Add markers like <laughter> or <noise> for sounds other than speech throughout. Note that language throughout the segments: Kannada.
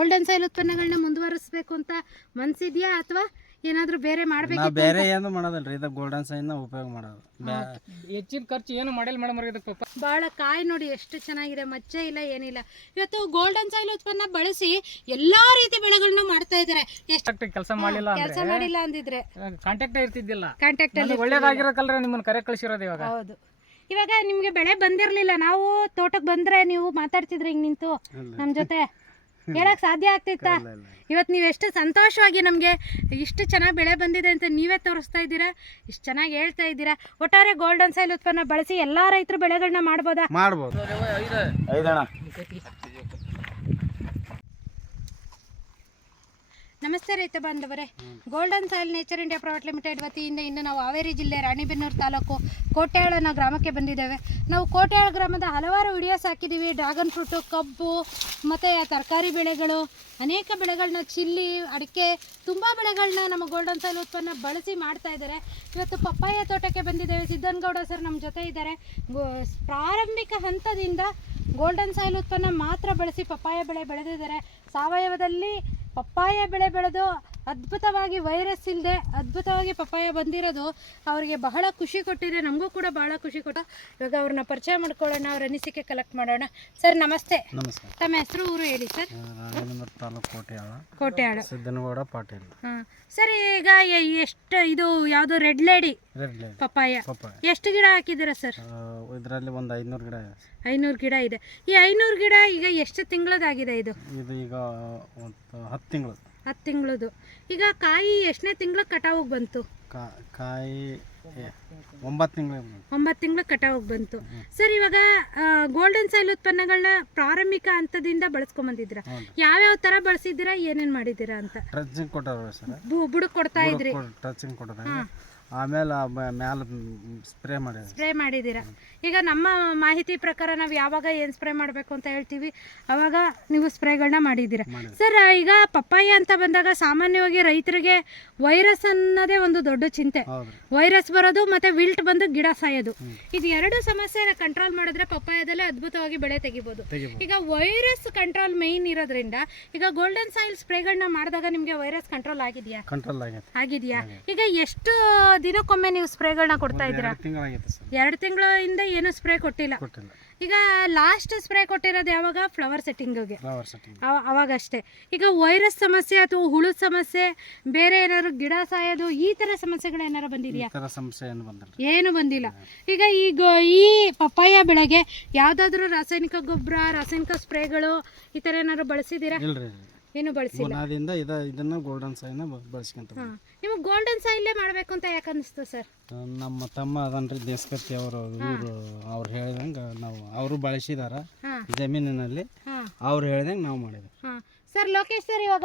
ಗೋಲ್ಡನ್ ಸೈಲ್ ಉತ್ಪನ್ನಗಳನ್ನ ಮುಂದುವರಿಸಬೇಕು ಅಂತ ಮನ್ಸಿದ್ಯಾ ಅಥವಾ ಏನಾದರೂ ಬೇರೆ ನಾವು ಮಾಡಬೇಕಿತ್ತು ಬೇರೆ ಏನು ಮಾಡೋದಲ್ರಿ ಇದು ಗೋಲ್ಡನ್ ಸೈನ್ ಉಪಯೋಗ ಮಾಡೋದು. ಹೆಚ್ಚಿನ ಖರ್ಚು ಏನು ಮಾಡಿಲ್ಲ ಮೇಡಮ್ ಅವ್ರಿಗೆ ಇದಕ್ಕೆ ಪಾಪ? ಭಾಳ ಕಾಯಿ ನೋಡಿ ಎಷ್ಟು ಚೆನ್ನಾಗಿದೆ ಮಚ್ಚೆ ಇಲ್ಲ ಏನಿಲ್ಲ. ಇವತ್ತು ಗೋಲ್ಡನ್ ಸೈಲ್ ಉತ್ಪನ್ನ ಬಳಸಿ ಎಲ್ಲಾ ರೀತಿ ಬೆಳೆಗಳನ್ನ ಮಾಡ್ತಾ ಇದ್ದಾರೆ. ಎಷ್ಟು ಕೆಲಸ ಮಾಡಿಲ್ಲ ಕೆಲಸ ಮಾಡಿಲ್ಲ ಅಂದಿದ್ರೆ. ಕಾಂಟ್ಯಾಕ್ಟ್ ಇರ್ತಿದ್ದಿಲ್ಲ. ಕಾಂಟ್ಯಾಕ್ಟ್ ಅಲ್ಲಿ ಒಳ್ಳೇದಾಗಿರೋ ಒಳ್ಳೇದಾಗಿರಕಲ್ರೆ ನಿಮ್ಮನ್ನ ಕರೆ ಕಳಿಸಿರೋದು ಇವಾಗ. ಹೌದು. ಇವಾಗ ನಿಮ್ಗೆ ಬೆಳೆ ಬಂದಿರ್ಲಿಲ್ಲ. ನಾವು ತೋಟಕ್ಕೆ ಬಂದ್ರೆ ನೀವು ಮಾತಾಡ್ತಿದ್ರಿ ಹಿಂಗ್ ನಿಂತು. ನಮ್ ಜೊತೆ. ಹೇಳಕ್ ಸಾಧ್ಯ ಆಗ್ತಿತ್ತಾ. ಇವತ್ತು ನೀವು ಎಷ್ಟು ಸಂತೋಷವಾಗಿ ನಮಗೆ ಇಷ್ಟು ಚೆನ್ನಾಗಿ ಬೆಳೆ ಬಂದಿದೆ ಅಂತ ನೀವೇ ತೋರಿಸ್ತಾ ಇದ್ದೀರಾ? ಇಷ್ಟು ಚೆನ್ನಾಗಿ ಹೇಳ್ತಾ ಇದ್ದೀರಾ? ಒಟ್ಟಾರೆ ಗೋಲ್ಡನ್ ಸೈಲ್ ಉತ್ಪನ್ನ ಬಳಸಿ ಎಲ್ಲಾ ರೈತರು ಬೆಳೆಗಳನ್ನ ಮಾಡ್ಬೋದಾ? ಮಾಡ್ಬೋದು. ನಮಸ್ತೆ ರೈತ ಬಾಂಧವರೇ. Golden Soil Nature India Private Limited ವತಿಯಿಂದ ಇಂದು ನಾವು ಹಾವೇರಿ ಜಿಲ್ಲೆ ರಾಣಿಬೆನ್ನೂರು ತಾಲೂಕು ಕೋಟ್ಯಾಳನ ಗ್ರಾಮಕ್ಕೆ ಬಂದಿದ್ದೇವೆ. ನಾವು ಕೋಟ್ಯಾಳ ಗ್ರಾಮದ ಹಲವಾರು ವಿಡಿಯೋಸ್ ಹಾಕಿದ್ದೀವಿ. ಡ್ರ್ಯಾಗನ್ ಫ್ರೂಟು ಕಬ್ಬು, ಮತ್ತು ತರಕಾರಿ ಬೆಳೆಗಳು, ಅನೇಕ ಬೆಳೆಗಳನ್ನ ಚಿಲ್ಲಿ, ಅಡಿಕೆ, ತುಂಬ ಬೆಳೆಗಳನ್ನ ನಮ್ಮ ಗೋಲ್ಡನ್ ಸಾಯಿಲ್ ಉತ್ಪನ್ನ ಬಳಸಿ ಮಾಡ್ತಾ ಇದ್ದಾರೆ. ಇವತ್ತು ಪಪ್ಪಾಯ ತೋಟಕ್ಕೆ ಬಂದಿದ್ದೇವೆ. ಸಿದ್ದನಗೌಡ ಸರ್ ನಮ್ಮ ಜೊತೆ ಇದ್ದಾರೆ. ಪ್ರಾರಂಭಿಕ ಹಂತದಿಂದ ಗೋಲ್ಡನ್ ಸಾಯಿಲ್ ಉತ್ಪನ್ನ ಮಾತ್ರ ಬಳಸಿ ಪಪ್ಪಾಯ ಬೆಳೆ ಬೆಳೆದಿದ್ದಾರೆ. ಸಾವಯವದಲ್ಲಿ ಪಪ್ಪಾಯ ಬೆಳೆ ಬೆಳೆದು ಅದ್ಭುತವಾಗಿ ವೈರಸ್ ಇಲ್ಲದೆ ಅದ್ಭುತವಾಗಿ ಪಪ್ಪಾಯ ಬಂದಿರೋದು ಅವರಿಗೆ ಬಹಳ ಖುಷಿ ಕೊಟ್ಟಿದೆ. ನಮಗೂ ಕೂಡ ಬಹಳ ಖುಷಿ ಕೊಟ್ಟ. ಇವಾಗ ಅವ್ರನ್ನ ಪರಿಚಯ ಮಾಡ್ಕೊಳ್ಳೋಣ ಅವ್ರ ಅನಿಸಿಕೆ ಕಲೆಕ್ಟ್ ಮಾಡೋಣ. ಸರ್ ನಮಸ್ತೆ. ನಮಸ್ಕಾರ. ತಮ್ಮ ಹೆಸರು ಊರು ಹೇಳಿ ಸರ್ ತಾಲೂಕು ಕೋಟೆಯಾಳ. ಕೋಟೆಯಾಳು. ಸಿದ್ದನಗೌಡ ಪಾಟೀಲ್. ಸರ್ ಈಗ ಎಷ್ಟು ಇದು ಯಾವುದು ರೆಡ್ ಲೇಡಿ ಪಪ್ಪಾಯ? ಎಷ್ಟು ಗಿಡ ಹಾಕಿದ್ದೀರಾ ಸರ್ ಇದರಲ್ಲಿ ಒಂದು ಐನೂರು ಗಿಡ ಐನೂರು ಗಿಡ ಇದೆ. ಈ ಐನೂರು ಗಿಡ ಈಗ ಎಷ್ಟು ತಿಂಗಳದಾಗಿದೆ ಇದು? ಇದು ಈಗ ಹತ್ತು ತಿಂಗಳು. ಹತ್ತು ತಿಂಗಳದು. ಈಗ ಕಾಯಿ ಎಷ್ಟನೇ ತಿಂಗಳು ಕಟಾವಿಗೆ ಬಂತು? ಕಾಯಿ ಒಂಬತ್ತು ತಿಂಗಳು ಒಂಬತ್ತು ತಿಂಗಳು ಕಟಾವಿಗೆ ಬಂತು. ಸರ್ ಇವಾಗ ಗೋಲ್ಡನ್ ಸೈಲ್ ಉತ್ಪನ್ನಗಳನ್ನ ಪ್ರಾರಂಭಿಕ ಹಂತದಿಂದ ಬಳಸ್ಕೊಂಬಂದಿದ್ದೀರಾ ಯಾವ್ಯಾವ ಥರ ಬಳಸಿದ್ದೀರಾ? ಏನೇನು ಮಾಡಿದ್ದೀರಾ ಅಂತ? ಟ್ರಚಿಂಗ್ ಕೊಟ್ಟಾರ ಸರ್. ಬು ಬುಡಕ್ ಕೊಡ್ತಾ ಇದ್ರಿ. ಕೊಟ್ಟಾರ ಆಮೇಲೆ ಮ್ಯಾಲ ಸ್ಪ್ರೇ ಮಾಡಿ ಸ್ಪ್ರೇ ಮಾಡಿದ್ದೀರಾ? ಈಗ ನಮ್ಮ ಮಾಹಿತಿ ಪ್ರಕಾರ ನಾವು ಯಾವಾಗ ಏನು ಸ್ಪ್ರೇ ಮಾಡಬೇಕು ಅಂತ ಹೇಳ್ತೀವಿ. ಅವಾಗ ನೀವು ಸ್ಪ್ರೇಗಳನ್ನ ಮಾಡಿದ್ದೀರಾ. ಸರ್ ಈಗ ಪಪ್ಪಾಯ ಅಂತ ಬಂದಾಗ ಸಾಮಾನ್ಯವಾಗಿ ರೈತರಿಗೆ ವೈರಸ್ ಅನ್ನೋದೇ ಒಂದು ದೊಡ್ಡ ಚಿಂತೆ. ವೈರಸ್ ಬರೋದು ಮತ್ತೆ ವಿಲ್ಟ್ ಬಂದು ಗಿಡ ಸಾಯೋದು. ಇದು ಎರಡು ಸಮಸ್ಯೆನ ಕಂಟ್ರೋಲ್ ಮಾಡಿದ್ರೆ ಪಪ್ಪಾಯದಲ್ಲೇ ಅದ್ಭುತವಾಗಿ ಬೆಳೆ ತೆಗಿಬೋದು. ಈಗ ವೈರಸ್ ಕಂಟ್ರೋಲ್ ಮೈನ್ ಇರೋದ್ರಿಂದ ಈಗ ಗೋಲ್ಡನ್ ಸಾಯಿಲ್ ಸ್ಪ್ರೇಗಳನ್ನ ಮಾಡಿದಾಗ ನಿಮಗೆ ವೈರಸ್ ಕಂಟ್ರೋಲ್ ಆಗಿದೆಯಾ? ಕಂಟ್ರೋಲ್ ಆಗಿದೆಯಾ? ಈಗ ಎಷ್ಟು ದಿನಕ್ಕೊಮ್ಮೆ ನೀವು ಸ್ಪ್ರೇಗಳನ್ನ ಕೊಡ್ತಾ ಇದ್ದೀರಾ? ಎರಡು ತಿಂಗಳ ಸರ್. ಎರಡು ತಿಂಗಳಿಂದ ಏನು ಸ್ಪ್ರೇ ಕೊಟ್ಟಿಲ್ಲ. ಕೊಟ್ಟಿಲ್ಲ. ಈಗ ಲಾಸ್ಟ್ ಸ್ಪ್ರೇ ಕೊಟ್ಟಿರೋದು ಯಾವಾಗ? ಫ್ಲವರ್ ಸೆಟ್ಟಿಂಗ್ಗೆ ಫ್ಲವರ್ ಸೆಟ್ಟಿಂಗ್ ಅವಾಗಷ್ಟೇ. ಈಗ ವೈರಸ್ ಸಮಸ್ಯೆ ಅಥವಾ ಹುಳು ಸಮಸ್ಯೆ ಬೇರೆ ಏನಾದ್ರು ಗಿಡ ಸಾಯೋದು ಈ ಥರ ಸಮಸ್ಯೆಗಳು ಏನಾರು ಈ ಬಂದಿದೆಯಾ ಥರ ಸಮಸ್ಯೆ ಏನು ಬಂದಿಲ್ಲ. ಏನು ಬಂದಿಲ್ಲ. ಈಗ ಈಗ ಈ ಪಪ್ಪಾಯ ಬೆಳೆಗೆ ಯಾವುದಾದ್ರೂ ರಾಸಾಯನಿಕ ಗೊಬ್ಬರ ರಾಸಾಯನಿಕ ಸ್ಪ್ರೇಗಳು ಈ ಥರ ಏನಾದ್ರು ಬಳಸಿದ್ದೀರಾ? ಇಲ್ರಿ. ಏನು ಬಳಸಿಲ್ಲ. ಬುನಾದಿಂದ ಇದ ಇದನ್ನ ಗೋಲ್ಡನ್ ಸೈನ್ ಬಳಸ್ಕೊಂತ ಹಾಂ. ನಿಮಗೆ ಗೋಲ್ಡನ್ ಸಾಯಿಲೇ ಮಾಡಬೇಕು ಅಂತ ಯಾಕೆ ಅನ್ನಿಸ್ತು ಸರ್? ನಮ್ಮ ತಮ್ಮ ಅದನ್ರಿ ದೇಸ್ಕತ್ತಿ ಅವರು ಇವರು ಅವ್ರು ಹೇಳ್ದಂಗೆ ನಾವು ಅವರು ಬಳಸಿದಾರ ಜಮೀನಿನಲ್ಲಿ. ಅವ್ರು ಹೇಳ್ದಂಗೆ ನಾವು ಮಾಡಿದ್ವಿ. ಹಾಂ. ಸರ್ ಲೋಕೇಶ್ ಸರ್ ಇವಾಗ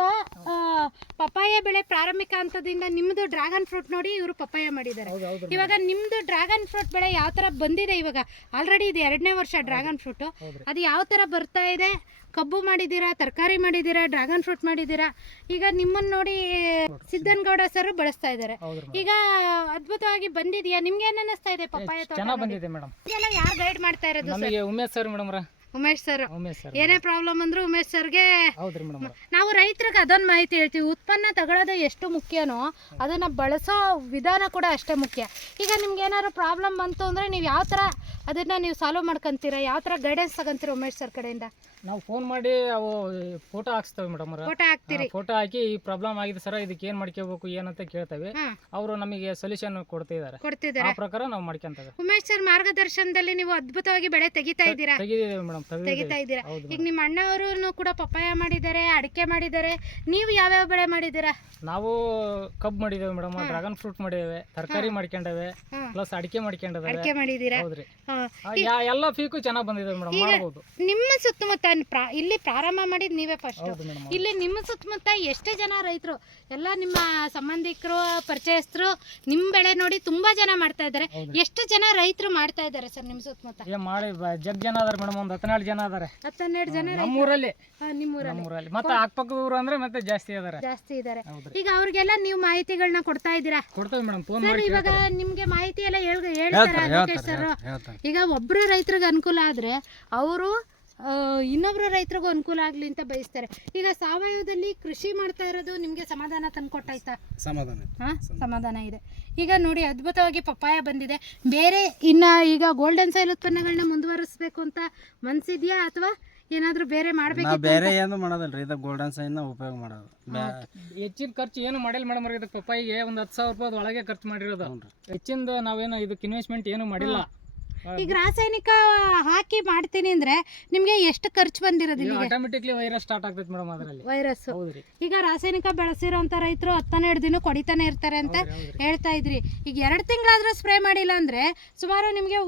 ಪಪ್ಪಾಯ ಬೆಳೆ ಪ್ರಾರಂಭಿಕ ಹಂತದಿಂದ ನಿಮ್ಮದು ಡ್ರ್ಯಾಗನ್ ಫ್ರೂಟ್ ನೋಡಿ ಇವರು ಪಪ್ಪಾಯ ಮಾಡಿದ್ದಾರೆ. ಇವಾಗ ನಿಮ್ಮದು ಡ್ರ್ಯಾಗನ್ ಫ್ರೂಟ್ ಬೆಳೆ ಯಾವ ತರ ಬಂದಿದೆ ಇವಾಗ? ಆಲ್ರೆಡಿ ಇದು ಎರಡನೇ ವರ್ಷ ಡ್ರ್ಯಾಗನ್ ಫ್ರೂಟ್. ಅದು ಯಾವ ತರ ಬರ್ತಾ ಇದೆ? ಕಬ್ಬು ಮಾಡಿದ್ದೀರಾ ತರಕಾರಿ ಮಾಡಿದ್ದೀರಾ ಡ್ರ್ಯಾಗನ್ ಫ್ರೂಟ್ ಮಾಡಿದ್ದೀರಾ? ಈಗ ನಿಮ್ಮನ್ನು ನೋಡಿ ಸಿದ್ದನಗೌಡ ಸರ್ ಬಳಸ್ತಾ ಇದ್ದಾರೆ. ಈಗ ಅದ್ಭುತವಾಗಿ ಬಂದಿದೆಯಾ? ನಿಮ್ಗೆ ಏನು ಅನ್ನಿಸ್ತಾ ಇದೆ ಪಪ್ಪಾಯ ತೋಟ ಚೆನ್ನಾಗಿ ಬಂದಿದೆ ಮೇಡಮ್. ಯಾರು ಗೈಡ್ ಮಾಡ್ತಾ ಇರೋದು ನಮಗೆ Umesh sir madam Umesh sir. Umesh sir ಏನೇ ಪ್ರಾಬ್ಲಮ್ ಅಂದ್ರೆ ಉಮೇಶ್ ಸರ್ಗೆ ಹೌದ್ರಿ ಮೇಡಮ್ ನಾವು ರೈತರಿಗೆ ಅದೊಂದು ಮಾಹಿತಿ ಹೇಳ್ತೀವಿ. ಉತ್ಪನ್ನ ತಗೊಳ್ಳೋದು ಎಷ್ಟು ಮುಖ್ಯನೋ ಅದನ್ನ ಬಳಸೋ ವಿಧಾನ ಕೂಡ ಅಷ್ಟೇ ಮುಖ್ಯ. ಈಗ ನಿಮ್ಗೆ ಏನಾದ್ರು ಪ್ರಾಬ್ಲಮ್ ಬಂತು ಅಂದ್ರೆ ನೀವು ಯಾವ ಥರ ಅದನ್ನ ನೀವು ಸಾಲ್ವ್ ಮಾಡ್ಕೊಂತೀರಾ? ಯಾವ ಥರ ಗೈಡೆನ್ಸ್ ತಗೊಂತೀರ ಉಮೇಶ್ ಸರ್ ಕಡೆಯಿಂದ? ನಾವು ಫೋನ್ ಮಾಡಿ ಅವು ಫೋಟೋ ಹಾಕ್ಸ್ತೇವೆ ಮೇಡಮ್ ಫೋಟೋ ಹಾಕ್ತೀರಿ. ಫೋಟೋ ಹಾಕಿ ಈ ಪ್ರಾಬ್ಲಮ್ ಆಗಿದೆ ಸರ್ ಇದಕ್ಕೆ ಏನು ಮಾಡ್ಕೋಬೇಕು ಏನಂತ ಕೇಳ್ತೇವೆ. ಅವರು ನಮಗೆ ಸೊಲ್ಯೂಷನ್ ಕೊಡ್ತಿದ್ದಾರೆ. ಆ ಕೊಡ್ತಿದ್ದಾರೆ ಪ್ರಕಾರ ನಾವು ಮಾಡ್ಕೊಂತೇವೆ. ಉಮೇಶ್ ಸರ್ ಮಾರ್ಗದರ್ಶನದಲ್ಲಿ ನೀವು ಅದ್ಭುತವಾಗಿ ಬೆಳೆ ತೆಗಿತಾ ಇದ್ದೀರಾ? ತೆಗಿದೀವಿ ಮೇಡಮ್. ತೆಗಿತಾ ಇದ್ದೀರಾ? ಈಗ ನಿಮ್ಮ ಅಣ್ಣವರು ಕೂಡ ಪಪ್ಪಾಯ ಮಾಡಿದ್ದಾರೆ ಅಡಿಕೆ ಮಾಡಿದ್ದಾರೆ. ನೀವು ಯಾವ್ಯಾವ ಬೆಳೆ ಮಾಡಿದ್ದೀರಾ? ನಾವು ಕಬ್ಬು ಮಾಡಿದೇವೆ ಮೇಡಮ್ ಡ್ರಾಗನ್ ಫ್ರೂಟ್ ಮಾಡಿದೇವೆ ತರಕಾರಿ ಮಾಡ್ಕೊಂಡೇವೆ ಪ್ಲಸ್ ಅಡಿಕೆ ಮಾಡ್ಕೊಂಡೇವೆ ಅಡಿಕೆ ಮಾಡಿದ್ದೀರಾ? ಹೌದ್ರಿ. ಎಲ್ಲ ಪೀಕು ಚೆನ್ನಾಗಿ ಬಂದಿದೆ ಮೇಡಮ್ ನಿಮ್ಮ ಸುತ್ತಮುತ್ತ ಇಲ್ಲಿ ಪ್ರಾರಂಭ ಮಾಡಿದ್ ನೀವೇ ಫಸ್ಟ್ ಇಲ್ಲಿ ನಿಮ್ಮ ಸುತ್ತಮುತ್ತ ಎಷ್ಟೇ ಜನ ರೈತರು ಎಲ್ಲ ನಿಮ್ಮ ಸಂಬಂಧಿಕರು ಪರಿಚಯಸ್ಥರು ನಿಮ್ಮ ಬೆಳೆ ನೋಡಿ ತುಂಬಾ ಜನ ಮಾಡ್ತಾ ಇದ್ದಾರೆ. ಎಷ್ಟು ಜನ ರೈತರು ಮಾಡ್ತಾ ಇದ್ದಾರೆ ಸರ್ ನಿಮ್ಮ ಸುತ್ತಮುತ್ತ? ಮಾಡಿ ಜಗ್ ಜನ ಅದಾರ ಮೇಡಮ್ ಒಂದು ಹತ್ತೆರಡು ಜನ ಅದಾರೆ ಜನ ನಮ್ಮೂರಲ್ಲಿ. ನಿಮ್ಮೂರಲ್ಲಿ. ನಮ್ಮೂರಲ್ಲಿ. ಮತ್ತೆ ಅಕ್ಕಪಕ್ಕ ಊರು ಅಂದ್ರೆ ಮತ್ತೆ ಜಾಸ್ತಿ ಅದಾರೆ ಜಾಸ್ತಿ ಇದ್ದಾರೆ ಈಗ ಅವ್ರಿಗೆಲ್ಲ ನೀವು ಮಾಹಿತಿಗಳನ್ನ ಕೊಡ್ತಾ ಇದ್ದೀರಾ? ಕೊಡ್ತೇವೆ ಮೇಡಮ್ ಫೋನ್ ಸರ್ ಮಾಡಿ ಇವಾಗ ನಿಮ್ಗೆ ಮಾಹಿತಿ ಎಲ್ಲ ಹೇಳ್ ಹೇಳ್ತಾರೆ. ಈಗ ಒಬ್ರು ರೈತರಿಗೆ ಅನುಕೂಲ ಆದ್ರೆ ಅವರು ಆ, ಇನ್ನೊಬ್ರ ರೈತರಿಗೂ ಅನುಕೂಲ ಆಗಲಿ ಅಂತ ಬಯಸ್ತಾರೆ. ಈಗ ಸಾವಯವದಲ್ಲಿ ಕೃಷಿ ಮಾಡ್ತಾ ಇರೋದು ನಿಮಗೆ ಸಮಾಧಾನ ತಂದ್ಕೊಟ್ಟಾಯ್ತಾ ಸಮಾಧಾನ ಹಾಂ? ಸಮಾಧಾನ. ಇದೆ. ಈಗ ನೋಡಿ ಅದ್ಭುತವಾಗಿ ಪಪ್ಪಾಯ ಬಂದಿದೆ. ಬೇರೆ ಇನ್ನ ಈಗ ಗೋಲ್ಡನ್ ಸೈಲ್ ಉತ್ಪನ್ನಗಳನ್ನ ಮುಂದುವರಿಸಬೇಕು ಅಂತ ಮನ್ಸಿದ್ಯಾ ಅಥವಾ ಏನಾದ್ರೂ ಬೇರೆ ಮಾಡಬೇಕು ಮಾಡ್ಬೇಕಿತ್ತು ಬೇರೆ ಏನು ಮಾಡೋದಲ್ರಿ ಇದು ಗೋಲ್ಡನ್ ಸೈನ್ ಉಪಯೋಗ ಮಾಡೋದು. ಹೆಚ್ಚಿನ ಖರ್ಚು ಏನು ಮಾಡಿಲ್ಲ ಮೇಡಮ್ ಇದಕ್ಕೆ ಪಪ್ಪಾಯಿಗೆ ಒಂದು ಹತ್ತು ಸಾವಿರ ರೂಪಾಯಿ ಒಳಗೆ ಖರ್ಚು ಮಾಡಿರೋದು. ಹೆಚ್ಚಿಂದ ನಾವೇನು ಇದಕ್ಕೆ ಇನ್ವೆಸ್ಟ್ಮೆಂಟ್ ಏನು ಮಾಡಿಲ್ಲ. ಈಗ ರಾಸಾಯನಿಕ ಹಾಕಿ ಮಾಡ್ತೀನಿ ಅಂದ್ರೆ ನಿಮ್ಗೆ ಎಷ್ಟು ಖರ್ಚು ಬಂದಿರೋದು ಆಟೋಮೆಟಿಕ್ಲಿ ವೈರಸ್ ಸ್ಟಾರ್ಟ್ ಆಗ್ತೈತೆ ಮೇಡಮ್ ಅದರಲ್ಲಿ. ವೈರಸ್ ಈಗ ರಾಸಾಯನಿಕ ಬೆಳೆಸಿರೋಂಥ ರೈತರು ಹತ್ತನ್ನೆರಡು ದಿನ ಕೊಡಿತಾನೆ ಇರ್ತಾರೆ ಅಂತ. ಹೇಳ್ತಾ ಇದ್ರಿ. ಈಗ ಎರಡು ತಿಂಗಳಾದ್ರೂ ಸ್ಪ್ರೇ ಮಾಡಿಲ್ಲ ಅಂದ್ರೆ ಸುಮಾರು ನಿಮ್ಗೆ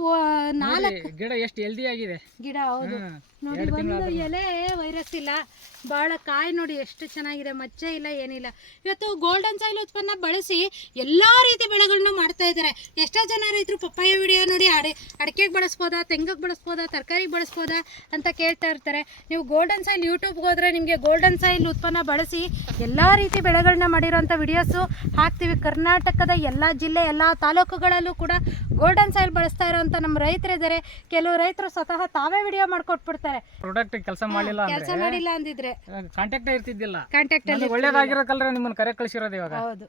ನಾಲ್ಕು ಗಿಡ ಎಷ್ಟು ಹೆಲ್ದಿ ಆಗಿದೆ. ಗಿಡ ಹೌದು. ನೋಡಿ ಒಂದು ಎಲೆ ವೈರಸ್ ಇಲ್ಲ. ಬಹಳ ಕಾಯಿ ನೋಡಿ ಎಷ್ಟು ಚೆನ್ನಾಗಿದೆ ಮಚ್ಚೆ ಇಲ್ಲ ಏನಿಲ್ಲ. ಇವತ್ತು ಗೋಲ್ಡನ್ ಸಾಯಿಲ್ ಉತ್ಪನ್ನ ಬಳಸಿ ಎಲ್ಲಾ ರೀತಿ ಬೆಳೆಗಳನ್ನ ಮಾಡ್ತಾ ಇದ್ದಾರೆ. ಎಷ್ಟೋ ಜನ ರೈತರು ಪಪ್ಪಾಯ ವಿಡಿಯೋ ನೋಡಿ ಅಡಿ ಅಡಿಕೆಗೆ ಬಳಸ್ಬೋದಾ ತೆಂಗಕ್ಕೆ ಬಳಸ್ಬೋದಾ ತರಕಾರಿಗೆ ಬಳಸ್ಬೋದಾ ಅಂತ ಕೇಳ್ತಾ ಇರ್ತಾರೆ. ನೀವು ಗೋಲ್ಡನ್ ಸಾಯಿಲ್ ಯೂಟ್ಯೂಬ್ಗೆ ಹೋದ್ರೆ ನಿಮಗೆ ಗೋಲ್ಡನ್ ಸಾಯಿಲ್ ಉತ್ಪನ್ನ ಬಳಸಿ ಎಲ್ಲ ರೀತಿ ಬೆಳೆಗಳನ್ನ ಮಾಡಿರೋಂಥ ವಿಡಿಯೋಸು ಹಾಕ್ತೀವಿ. ಕರ್ನಾಟಕದ ಎಲ್ಲ ಜಿಲ್ಲೆ ಎಲ್ಲ ತಾಲೂಕುಗಳಲ್ಲೂ ಕೂಡ ಗೋಲ್ಡನ್ ಸಾಯಿಲ್ ಬಳಸ್ತಾ ಇರೋಂಥ ನಮ್ಮ ರೈತರಿದ್ದಾರೆ. ಕೆಲವು ರೈತರು ಸ್ವತಃ ತಾವೇ ವಿಡಿಯೋ ಮಾಡ್ಕೊಟ್ಬಿಡ್ತಾರೆ. ಪ್ರಾಡಕ್ಟ್ ಕೆಲಸ ಮಾಡಲಿಲ್ಲ ಕೆಲಸ ಮಾಡಿಲ್ಲ ಅಂದಿದ್ರೆ. ಕಾಂಟ್ಯಾಕ್ಟ್ ಇರ್ತಿದ್ದಿಲ್ಲ. ಕಾಂಟ್ಯಾಕ್ಟ್ ಅಲ್ಲಿ ಒಳ್ಳೇದಾಗಿರೋಕಲ್ರ ನಿಮ್ಮನ್ನ ಕರೆ ಕಳಿಸಿರೋದು ಇವಾಗ? ಹೌದು.